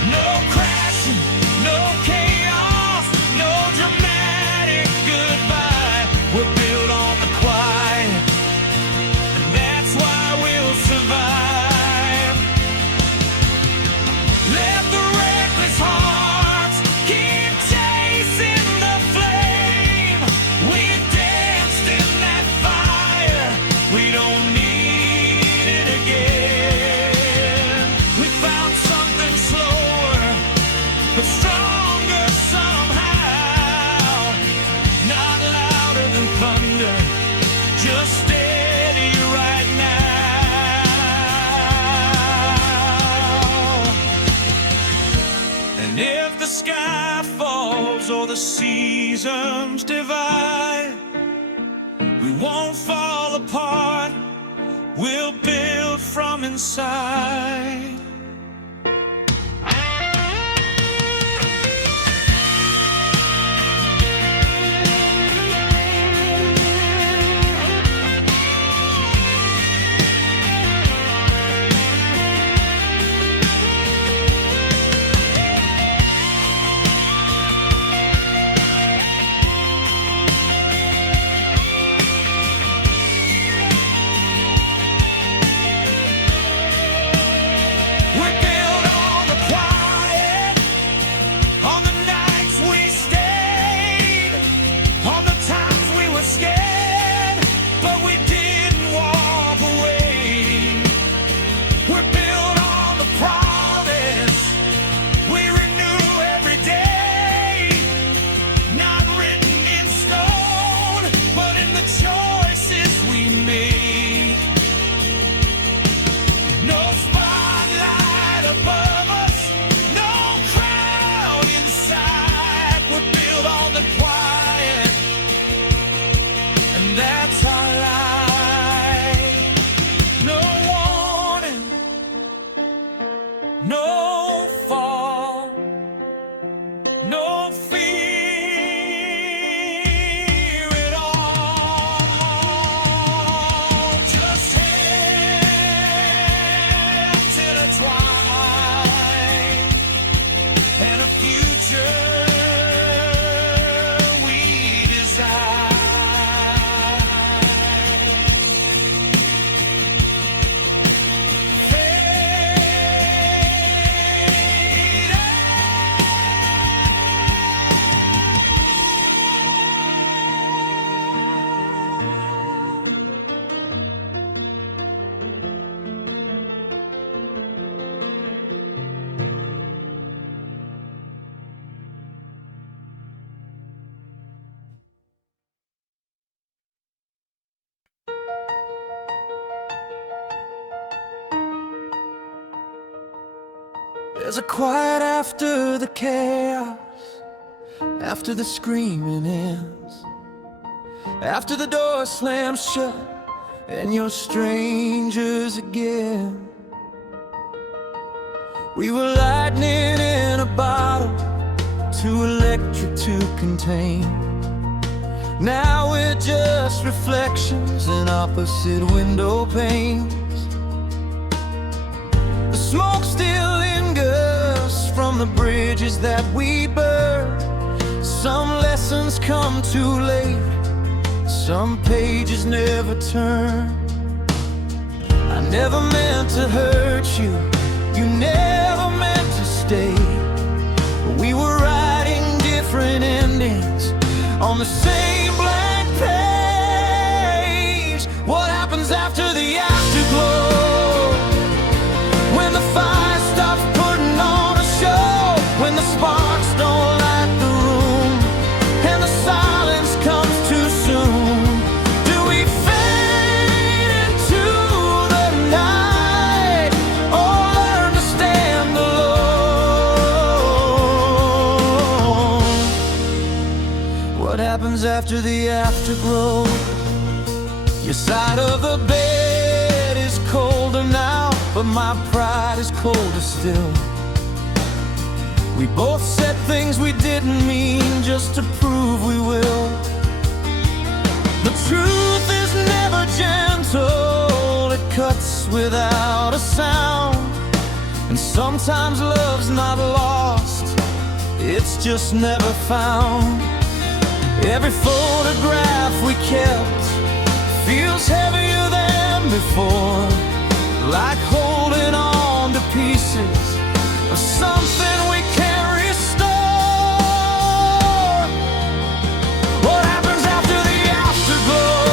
No crashing, no chaos, no dramatic goodbye. We're built on the quiet, and that's why we'll survive. Let the reckless hearts keep chasing the flame. We've danced in that fire, we don't need it again. We found something slower, but stronger somehow. Not louder than thunder, just steady right now. And if the sky falls or the seasons divide, we won't fall apart, we'll build from inside. There's a quiet after the chaos, after the screaming ends, after the door slams shut and you're strangers again. We were lightning in a bottle, too electric to contain. Now we're just reflections in opposite window panes. The smoke still lingers from the bridges that we burned. Some lessons come too late, some pages never turn. I never meant to hurt you, you never meant to stay. We were writing different endings on the same blank page. What happens after the afterglow? When the fire stops putting on a show, when the sparks don't light the room, and the silence comes too soon. Do we fade into the night, or learn to stand alone? What happens after the afterglow? Your side of the bed is colder now, but my pride is colder still. We both said things we didn't mean just to prove we will. The truth is never gentle, it cuts without a sound. And sometimes love's not lost, it's just never found. Every photograph we kept feels heavier than before, like holding on to pieces of something we can't restore. What happens after the afterglow?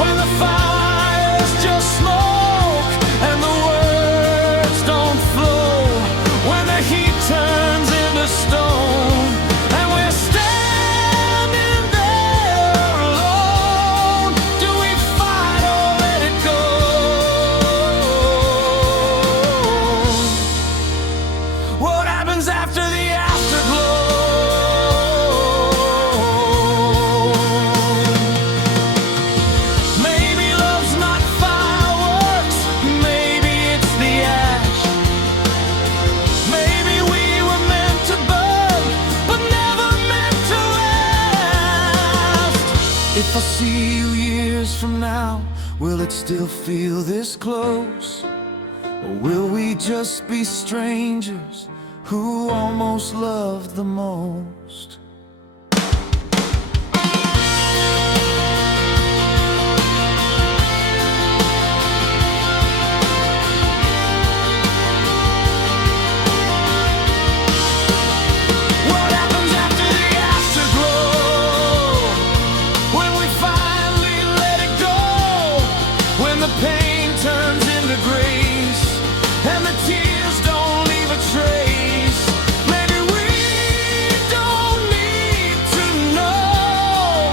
When the fire's just smoke and the words don't flow, when the heat turns into stone and we're standing there alone. Do we fight or let it go? What happens after the afterglow? Maybe love's not fireworks, maybe it's the ash. Maybe we were meant to burn, but never meant to last. If I see you years from now, will it still feel this close? Or will we just be strangers who almost loved the most? What happens after the afterglow? When we finally let it go, when the pain turns into grace and the tears don't leave a trace. Maybe we don't need to know,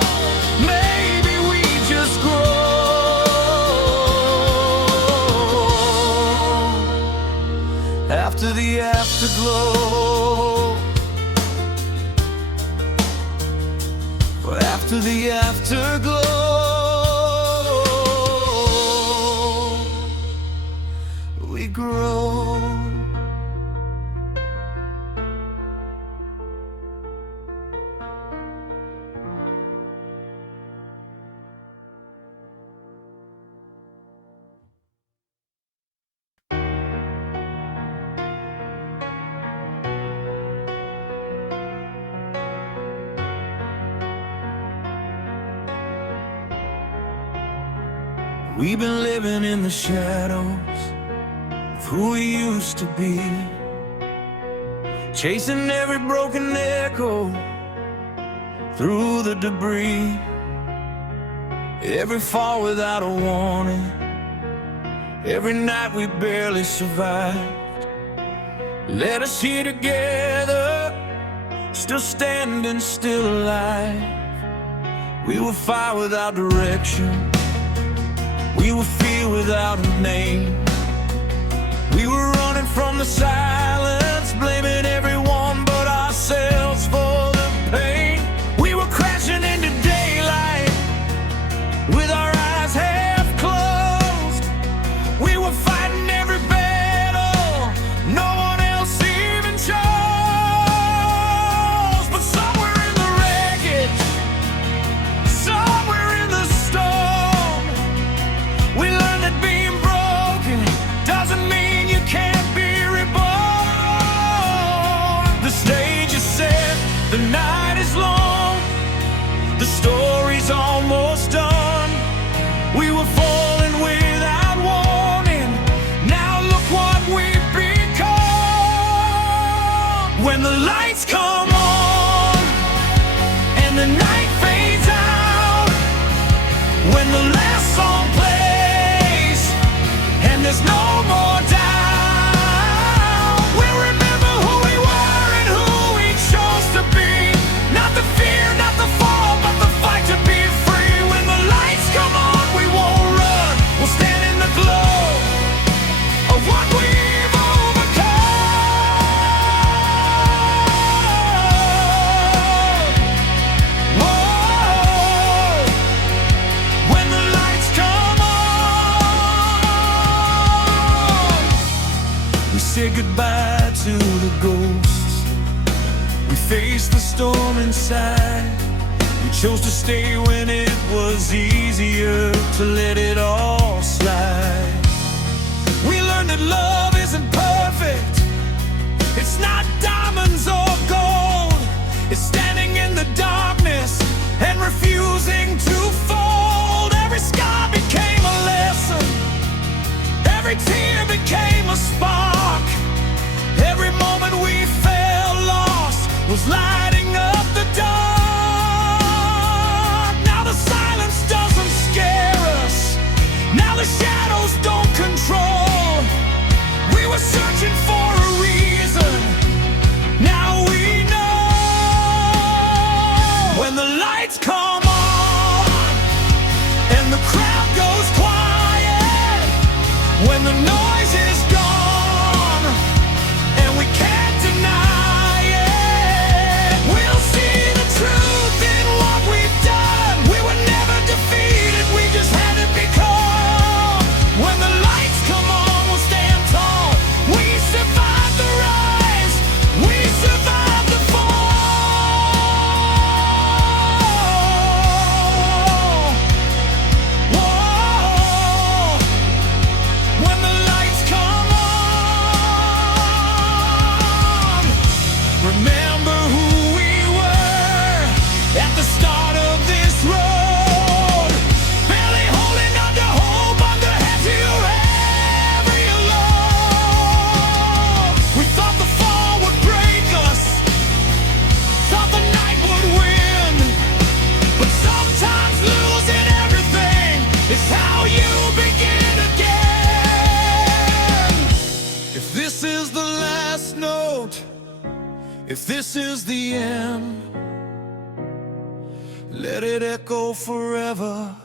maybe we just grow. After the afterglow, after the afterglow, we grow. We've been living in the shadows of who we used to be, chasing every broken echo through the debris. Every fall without a warning, every night we barely survived. Let us here together, still standing, still alive. We were fire without direction, we were fear without a name. We were running from the silence, blaming everyone but ourselves for the pain. We were crashing into daylight with our eyes half closed. We were fighting every battle no one else even chose. But somewhere in the wreckage, somewhere in the storm, we learned that being broken doesn't mean you can't be reborn. The stage is set, the night is long, the story's almost done. We were falling without warning, now look what we've become. When the lights come on and the night fades out, when the last song plays and there's no more doubt, we'll remember who we were and who we chose to be. Not the fear, not the fall, but the fight to be free. When the lights come on, we won't run, we'll stand in the glow of what we've overcome. Whoa. When the lights come on, we say goodbye to the ghosts, we face the storm inside. We chose to stay when it was easier to let it all slide. We learned that love isn't perfect, it's not diamonds or gold. It's standing in the darkness and refusing to fold. Every scar became a lesson, every tear became a spark. Every moment we felt lost was lighting up the dark. Now the silence doesn't scare us, now the shadows don't control. We were searching for a reason, now we know. When the lights come on and the crowd goes quiet, when the noise is gone and we can't deny it, we'll see the truth in what we've done. We were never defeated, we just had to become. When the lights come on, we'll stand tall. We survived the rise, we survived the fall. Whoa. When the lights come on, remember who we were at the start of this road. Barely holding on to hope, under heavy load. We thought the fall would break us, thought the night would win. But sometimes losing everything is how you begin again. If this is the last note, if this is the end, let it echo forever,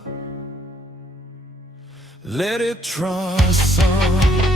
let it transcend.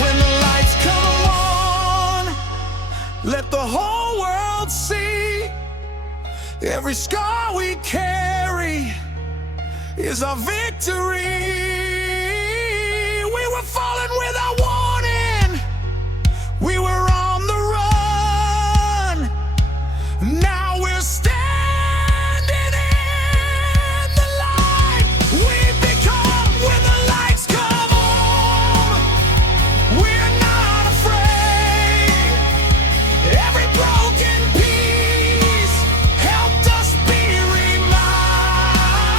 When the lights come on, let the whole world see. Every scar we carry is our victory. We were falling without warning, we were on the run. Now we're standing in the light we've become. When the lights come on, we're not afraid. Every broken piece helped us be reminded.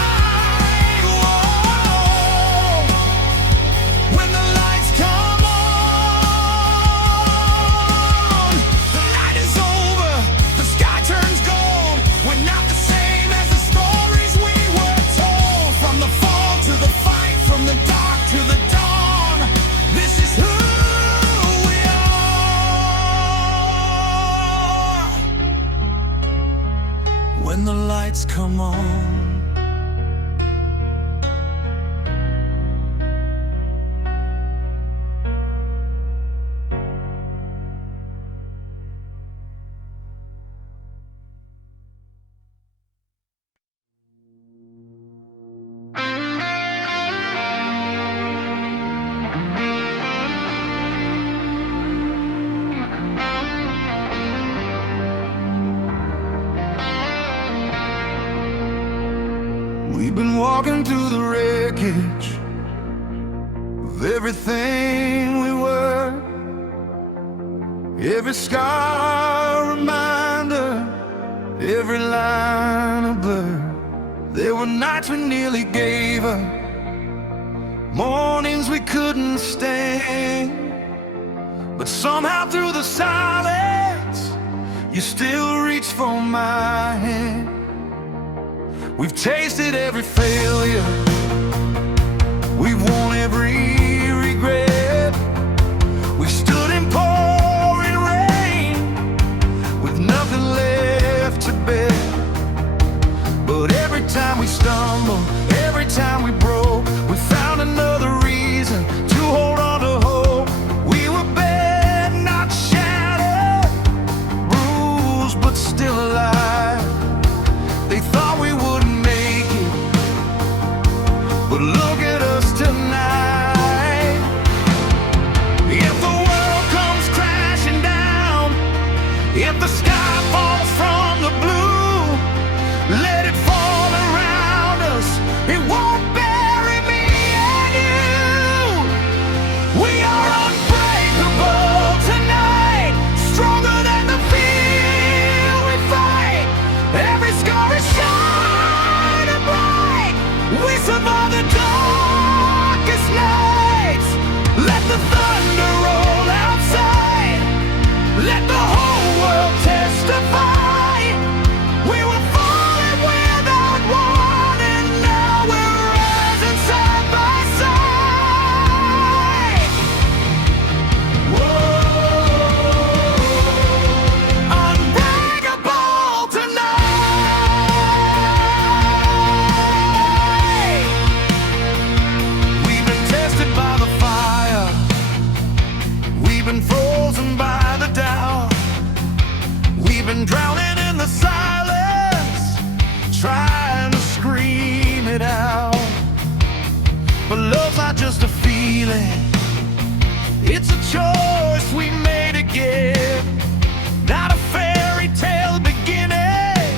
walking through the wreckage of everything we were. Every scar a reminder, every line a blur. There were nights we nearly gave up, mornings we couldn't stand, but somehow through the silence you still reach for my hand. We've tasted every failure, we've won every regret. We stood in pouring rain with nothing left to bet. But every time we stumbled, every time we broke, we found another reason to hold on to hope. We were bad, not shattered, bruised but still alive. They thought we wouldn't make it, but look at us tonight. If the world comes crashing down, if the sky falls from the blue, let it fall around us, it won't bury me and you. We are unbreakable tonight, stronger than the fear we fight. Every scar is shining bright, we survive the darkest nights. Let the thunder roll outside, let the whole world testify. We were falling without warning, now we're rising side by side. Whoa, unbreakable tonight. We've been tested by the fire, we've been frozen by the doubt. We've been drowning in the silence, trying to scream it out. But love's not just a feeling, it's a choice we made again. Not a fairy tale beginning,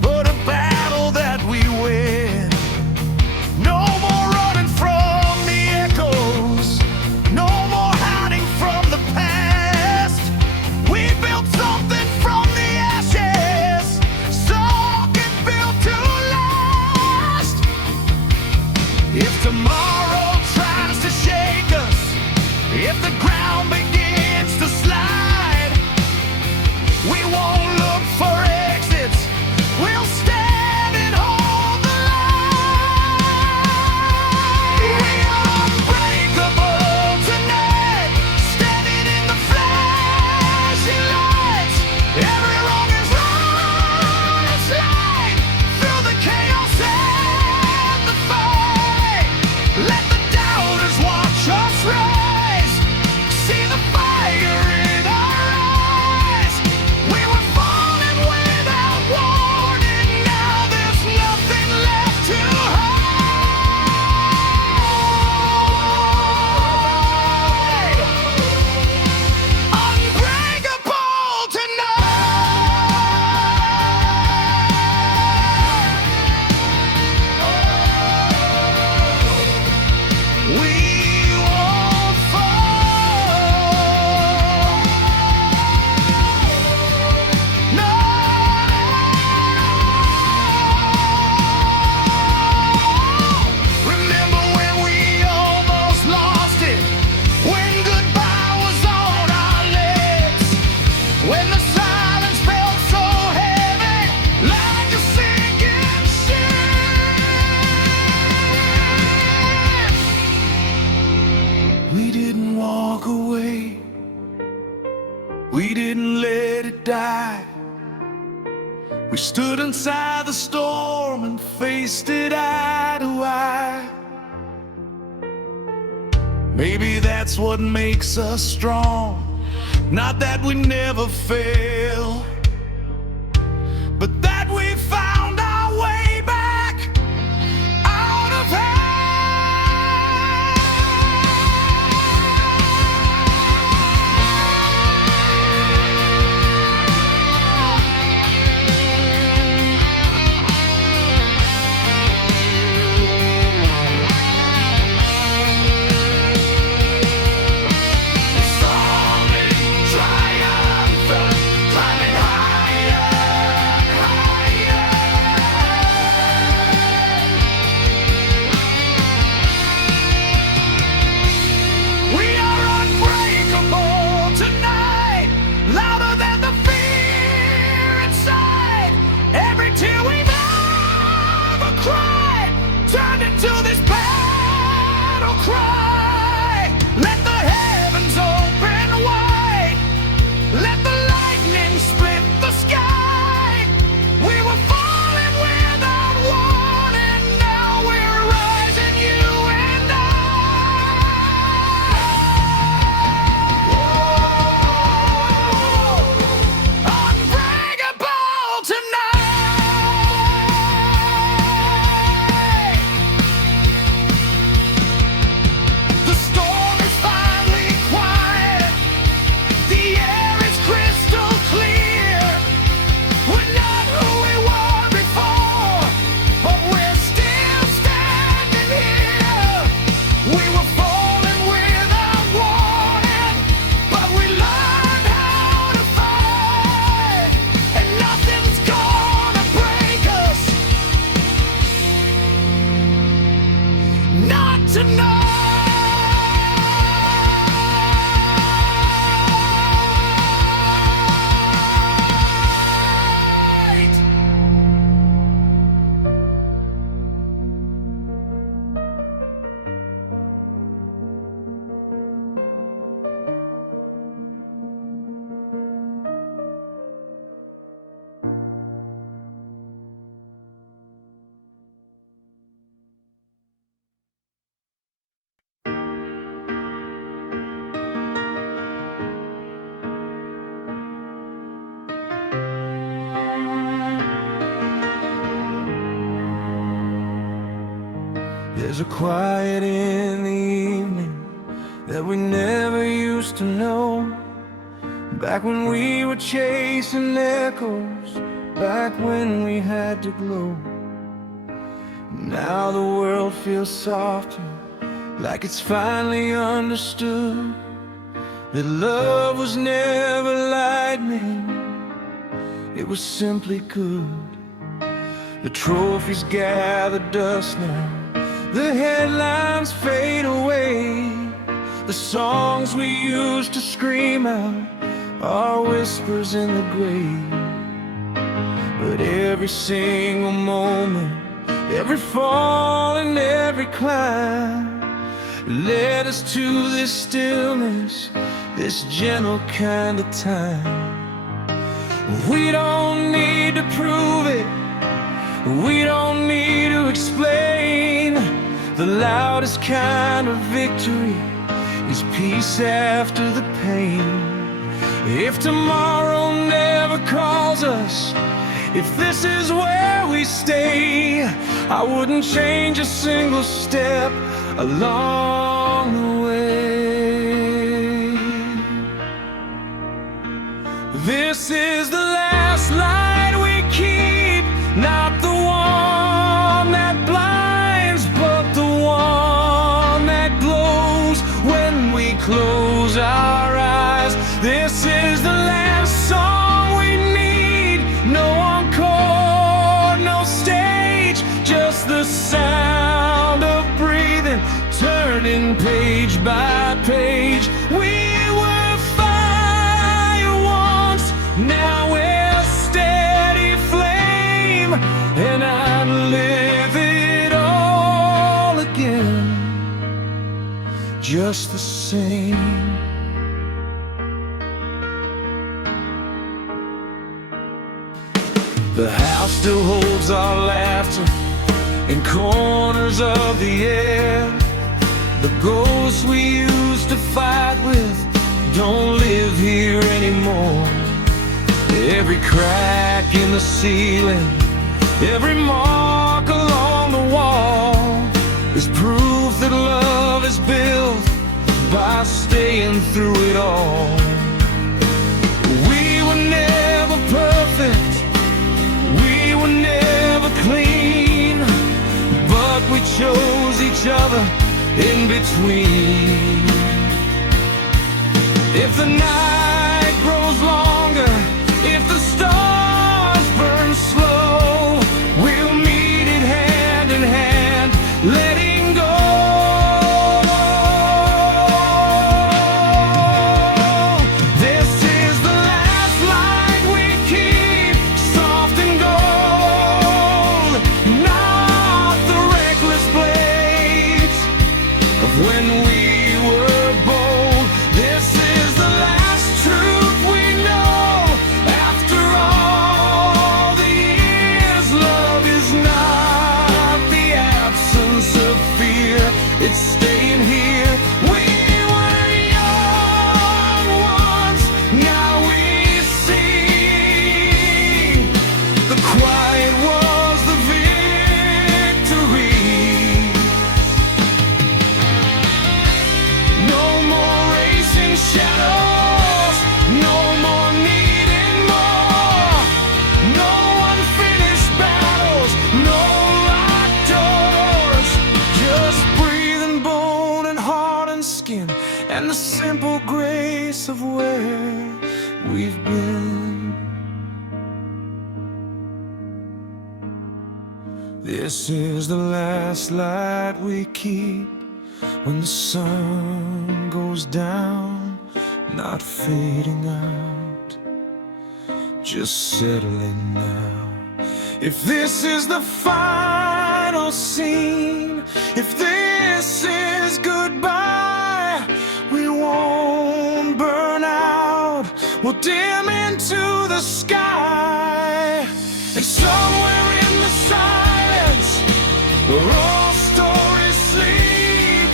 but a battle that we win. No more running from the echoes, no more hiding from the past. We built something from the ashes, something built to last. If tomorrow tries to shake us, if the ground begins to slide, we won't look for exits, we'll stand and hold the line. We are unbreakable tonight, standing in the flashing lights. Every wrong is right, it's light, through the chaos and the fight. Let the doubters watch us rise, see the fire in our eyes. We were falling without warning, now there's nothing left to hide. Unbreakable tonight. We won't fall. No. Remember when we almost lost it, when goodbye was on our lips, when the silence felt so heavy, like a sinking ship. We didn't walk away, we didn't let it die. We stood inside the storm and faced it eye to eye. Maybe that's what makes us strong, not that we never fail, but that we found our way back out of hell. cry. Let the heavens open wide. Let the lightning split the sky. We were falling without warning. Now we're rising, you and I. Unbreakable tonight. The storm is finally quiet. The air is crystal clear. We're not who we were before, but we're still standing here. We were falling without warning, but we learned how to fight, and nothing's gonna break us. Not tonight. There's a quiet in the evening that we never used to know. Back when we were chasing echoes, back when we had to glow. Now the world feels softer, like it's finally understood that love was never lightning, it was simply good. The trophies gather dust now, the headlines fade away. The songs we used to scream out are whispers in the grave. But every single moment, every fall and every climb led us to this stillness, this gentle kind of time. We don't need to prove it, we don't need to explain. The loudest kind of victory is peace after the pain. If tomorrow never calls us, if this is where we stay, I wouldn't change a single step along the way. This is the last light we keep, not the one that blinds, but the one that glows when we close our eyes. This is the last song we need, no encore, no stage, just the sound of breathing, turning page by page. We were fire once, now we're steady flame, and I'd live it all again, just the same. The house still holds our laughter in corners of the air. The ghosts we used to fight with don't live here anymore. Every crack in the ceiling, every mark along the wall is proof that love is built by staying through it all. We were never perfect, we were never clean, but we chose each other in between. If the night grows longer, if the stars burn slow, we'll meet it hand in hand, letting go. This is the last light we keep, soft and gold, not the reckless blades of of when we were bold. This is the last truth we know. After all the years, love is not the absence of fear, it's staying here. We were young once, now we see the quiet was the victory. No more racing shadows, no more needing more, no unfinished battles, no locked doors, just breathing bone and heart and skin, and the simple grace of where we've been. This is the last light we keep when the sun goes down, not fading out, just settling now. If this is the final scene, if this is goodbye, we won't burn out, we'll dim into the sky. And somewhere in the silence, where all stories sleep,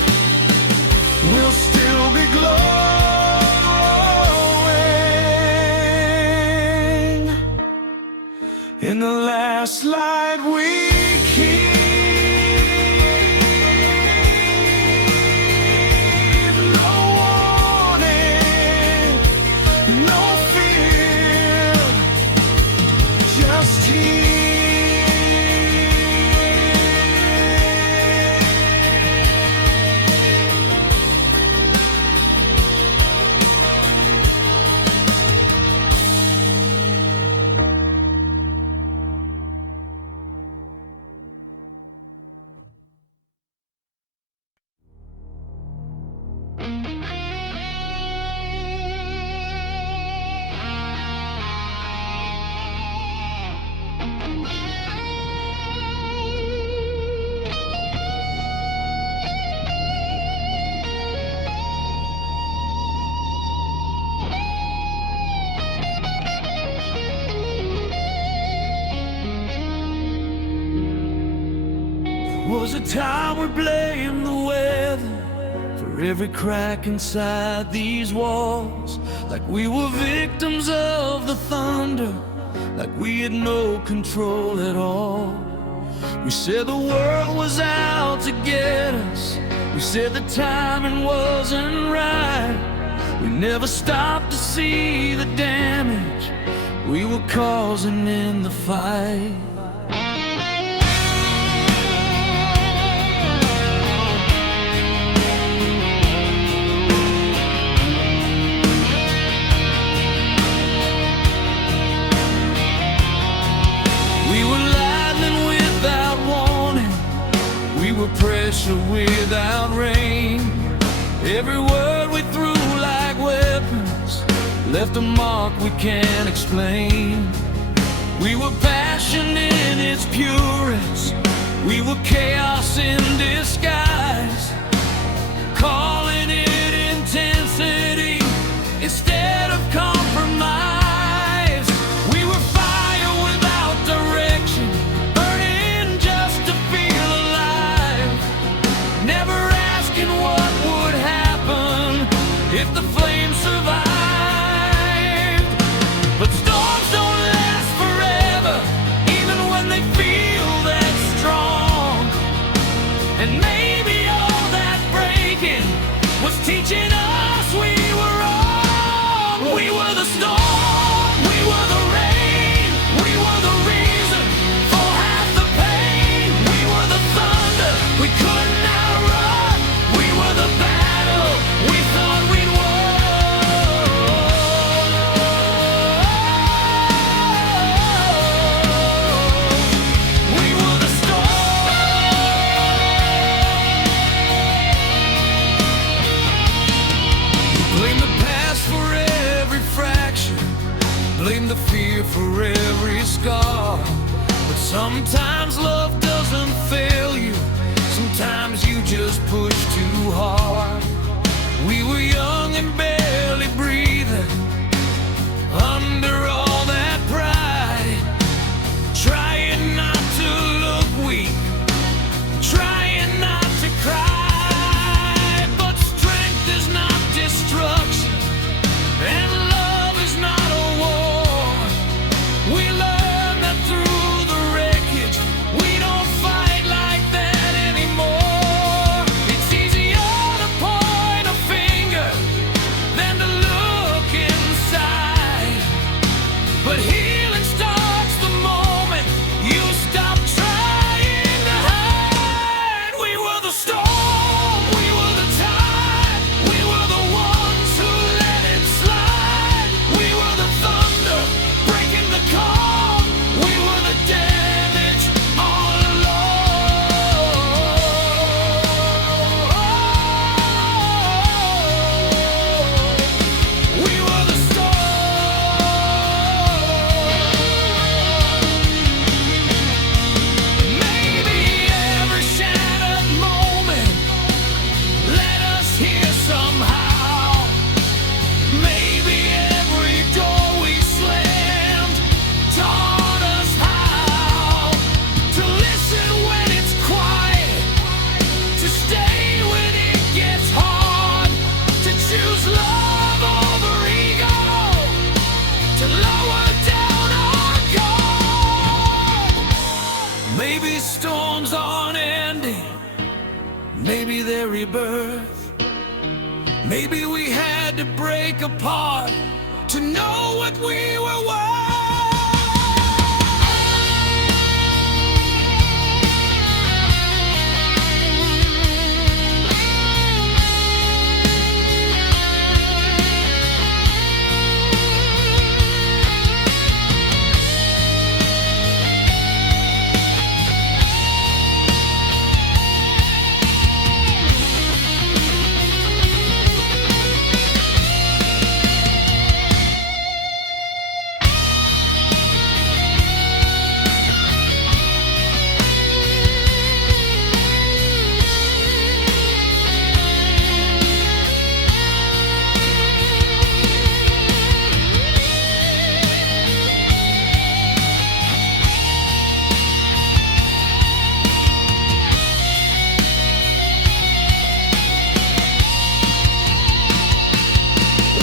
we'll still be glowing in the last light we keep. No warning, no fear, just here. Was a time we blamed the weather for every crack inside these walls, like we were victims of the thunder, like we had no control at all. We said the world was out to get us, we said the timing wasn't right. We never stopped to see the damage we were causing in the fight. Pressure without rain. Every word we threw like weapons left a mark we can't explain. We were passion in its purest, we were chaos in disguise, calling it intensity instead of compromise. We were fire without direction, burning just to feel alive, never asking what would happen if the flame survived. But storms don't last forever, even when they feel that strong. And maybe all that breaking was teaching us we were wrong. We were the storm, we were the rain, we were the reason for half the pain. We were the thunder we couldn't outrun, we were the battle we thought we'd won. We were the storm. Blame the past for every fraction, blame the fear for every scar. But sometimes love doesn't fail you, sometimes you just push too hard. the storm, we were the tide, we were the ones who let it slide. We were the thunder, breaking the calm, we were the damage all alone. We were the storm. Maybe every shattered moment led us here somehow. Maybe every door we slammed taught us how to listen when it's quiet, to stay when it gets hard, to choose love over ego, to lower down our guard. Maybe storms aren't ending, maybe they're rebirth. Maybe we had to break apart to know what we were worth.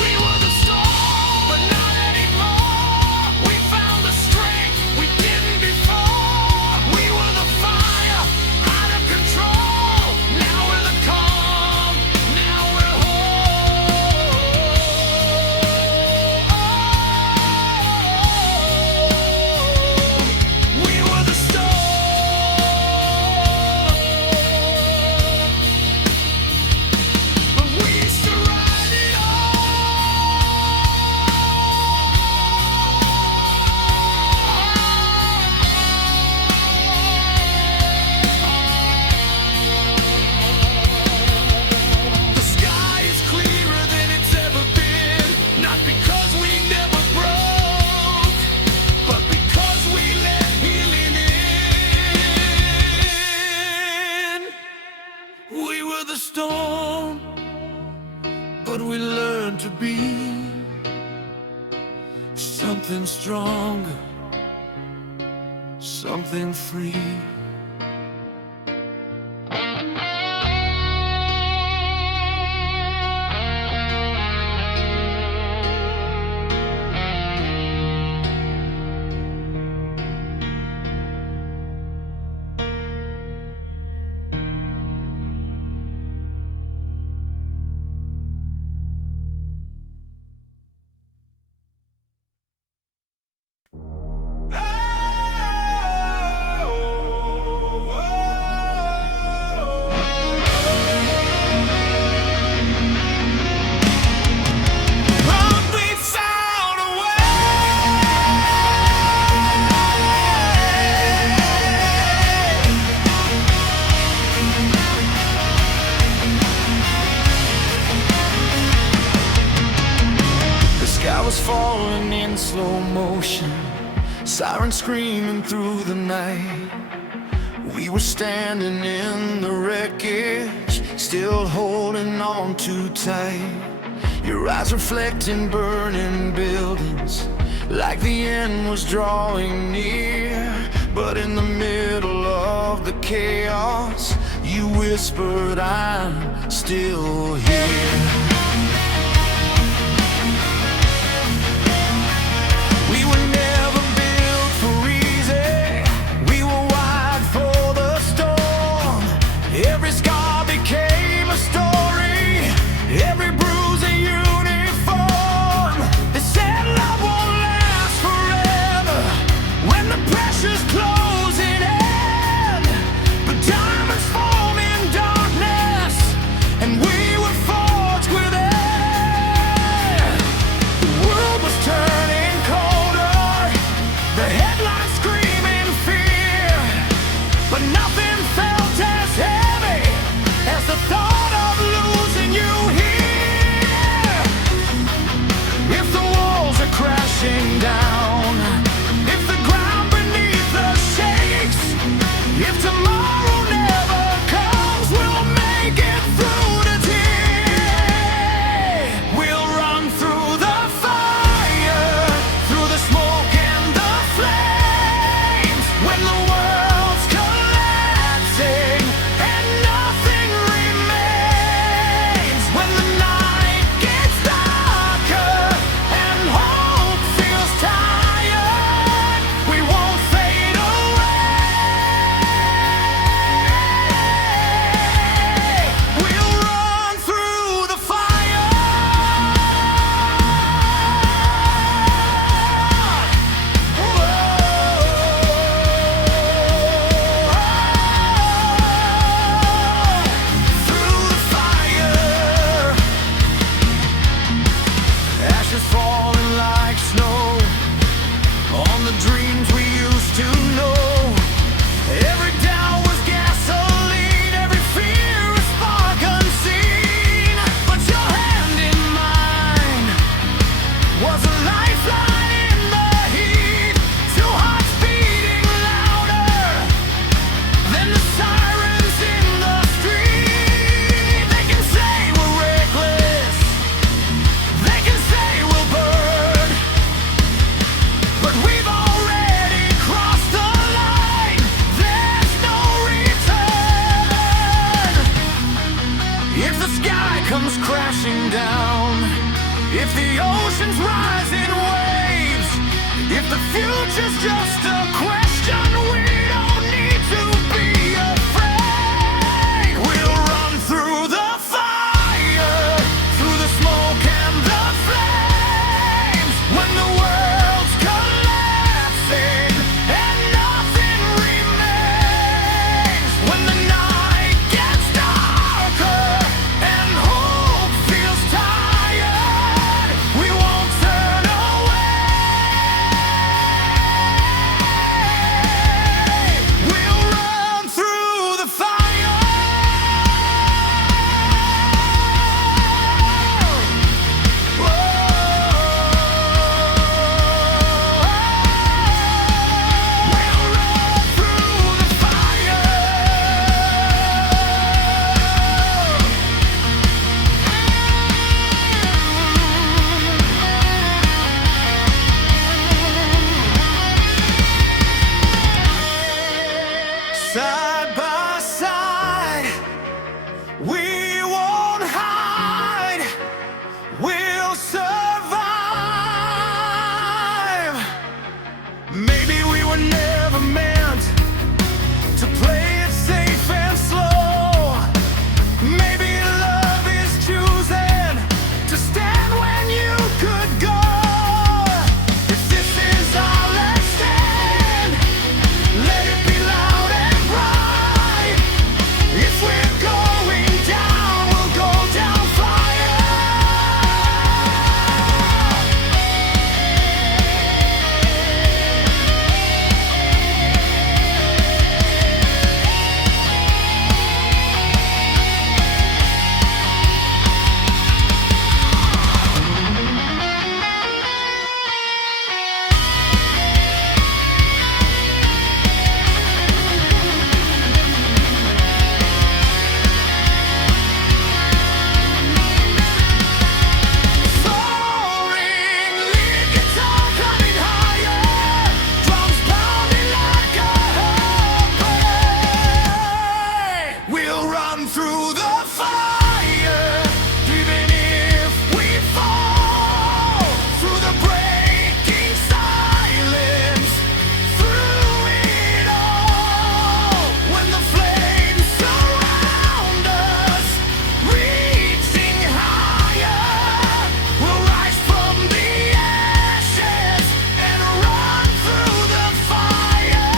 We were the storm, but not anymore. We found the strength we didn't before. We were the fire, out of control. Now we're the calm, now we're whole. We were the storm, but we used to ride it The sky is clearer than it's ever been, not because we never broke, but because we let healing in. We were the storm, but we learned to be something stronger, something free. But we found a way. The sky was falling in slow motion, sirens screaming through the night. We were standing in the wreckage, still holding on too tight. Your eyes reflecting burning buildings, like the end was drawing near. But in the middle of the chaos, you whispered, I'm still here. We were never built for easy, we were wired for the storm. Every scar became a story, every bruise a uniform. They said love won't last forever when the pressure's closing in, but diamonds form in dark. comes crashing down, if the oceans rise in waves, if the future's just a question, we don't need to be afraid. We'll run through the fire, through the smoke and the flames, when the world's collapsing and nothing remains, when the night gets darker and hope feels tired, we won't turn away. We'll run through the fire. We'll run through the fire. Side by side, we won't hide. We'll survive. Maybe we were never meant to play it safe and slow. Maybe love is choosing to stand when you could go. If this is our last stand, let it be loud and bright. If we're going down, we'll go down fire. Soaring lead guitar coming higher, drums pounding like a heartbreak. We'll run through the fire, even if we fall, through the breaking silence, through it all. When the flames surround us, reaching higher, we'll rise from the ashes and run through the fire.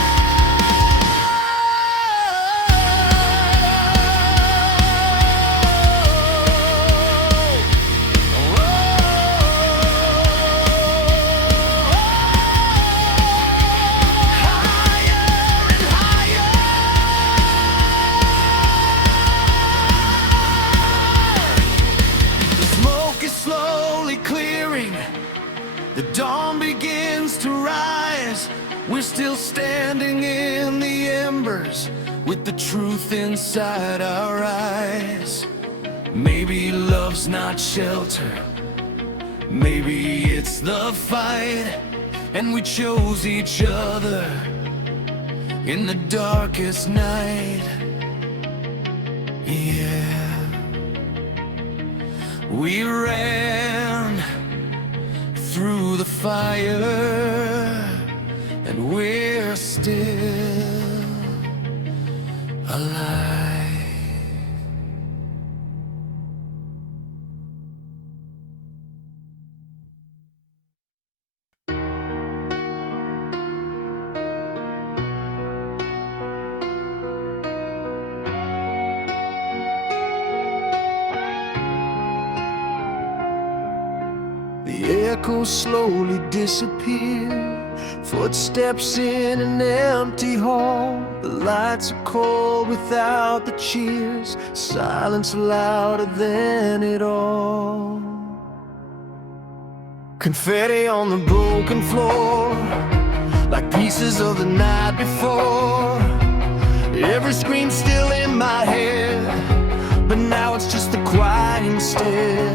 Higher and higher. The smoke is slowly clearing, the dawn begins to rise. We're still standing in the embers with the truth inside our eyes. Maybe love's not shelter, maybe it's the fight, and we chose each other in the darkest night. Yeah, we ran through the fire, and we're still alive. The echoes slowly disappear, footsteps in an empty hall. The lights are cold without the cheers, silence louder than it all. Confetti on the broken floor, like pieces of the night before. Every scream still in my head, but now it's just the quiet instead.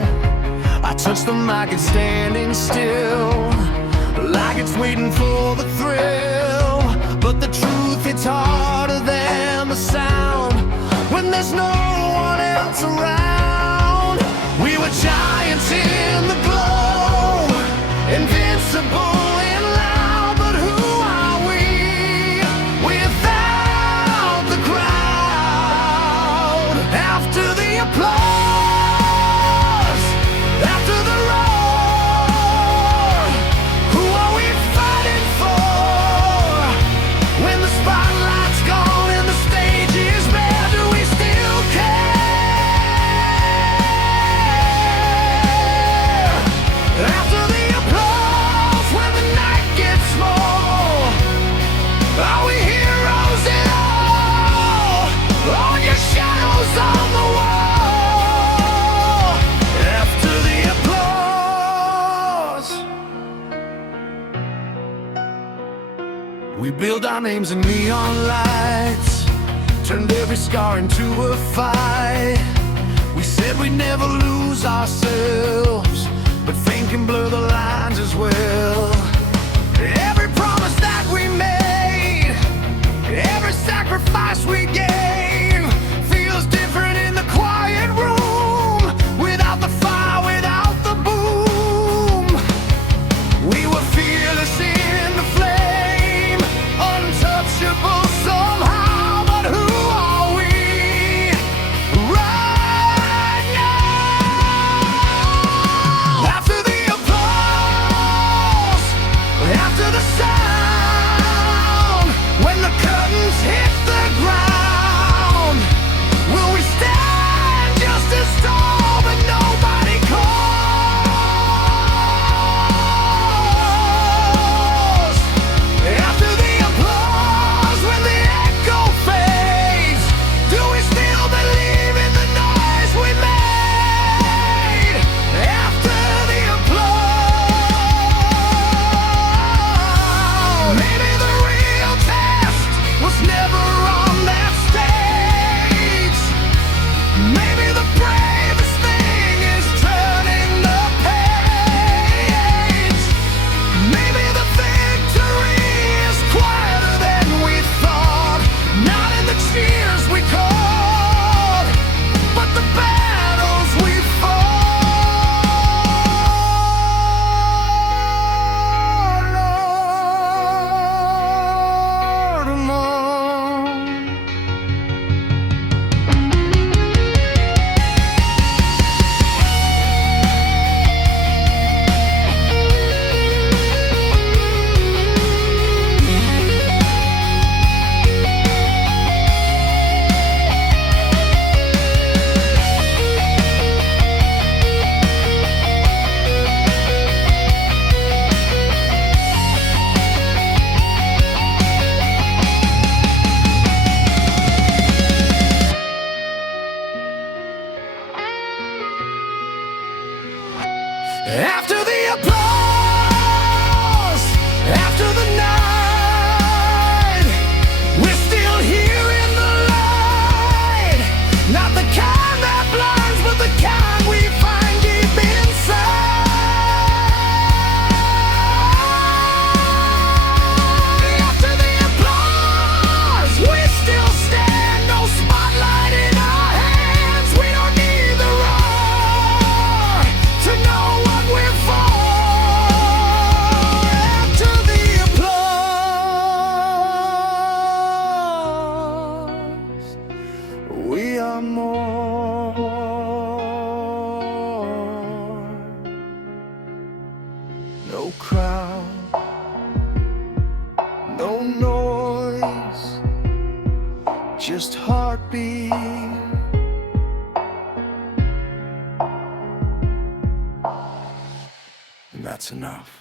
I touch the mic and standing still, like it's waiting for the thrill. But the truth, it's harder than the sound when there's no one else around. We built our names in neon lights, turned every scar into a fight. We said we'd never lose ourselves, but fame can blur the lines as well. Every promise that we made, every sacrifice we gave, feels different in the quiet room. Without the fire, without the boom, we were fearless in the flame, untouchable somehow. But who are we right now? After the applause, after the sound, when the curtains hit the ground, will we stand just as tall but nobody calls? After the applause, when the echo fades, do we still believe in the noise we made? After the applause, maybe the real test was never on that stage. Maybe the bravest thing is turning the page. Maybe the victory is quieter than we thought, not in the cheers we called, but the battles we fought, Lord, alone. After the applause, after the night, we're still here in the light. Not the kind that blinds, but the kind we find deep inside. After the applause, we still stand, no spotlight in our hands. We don't need the roar to know what we're for. After the applause, we are more. No crowd, no noise, just heartbeat. And that's enough.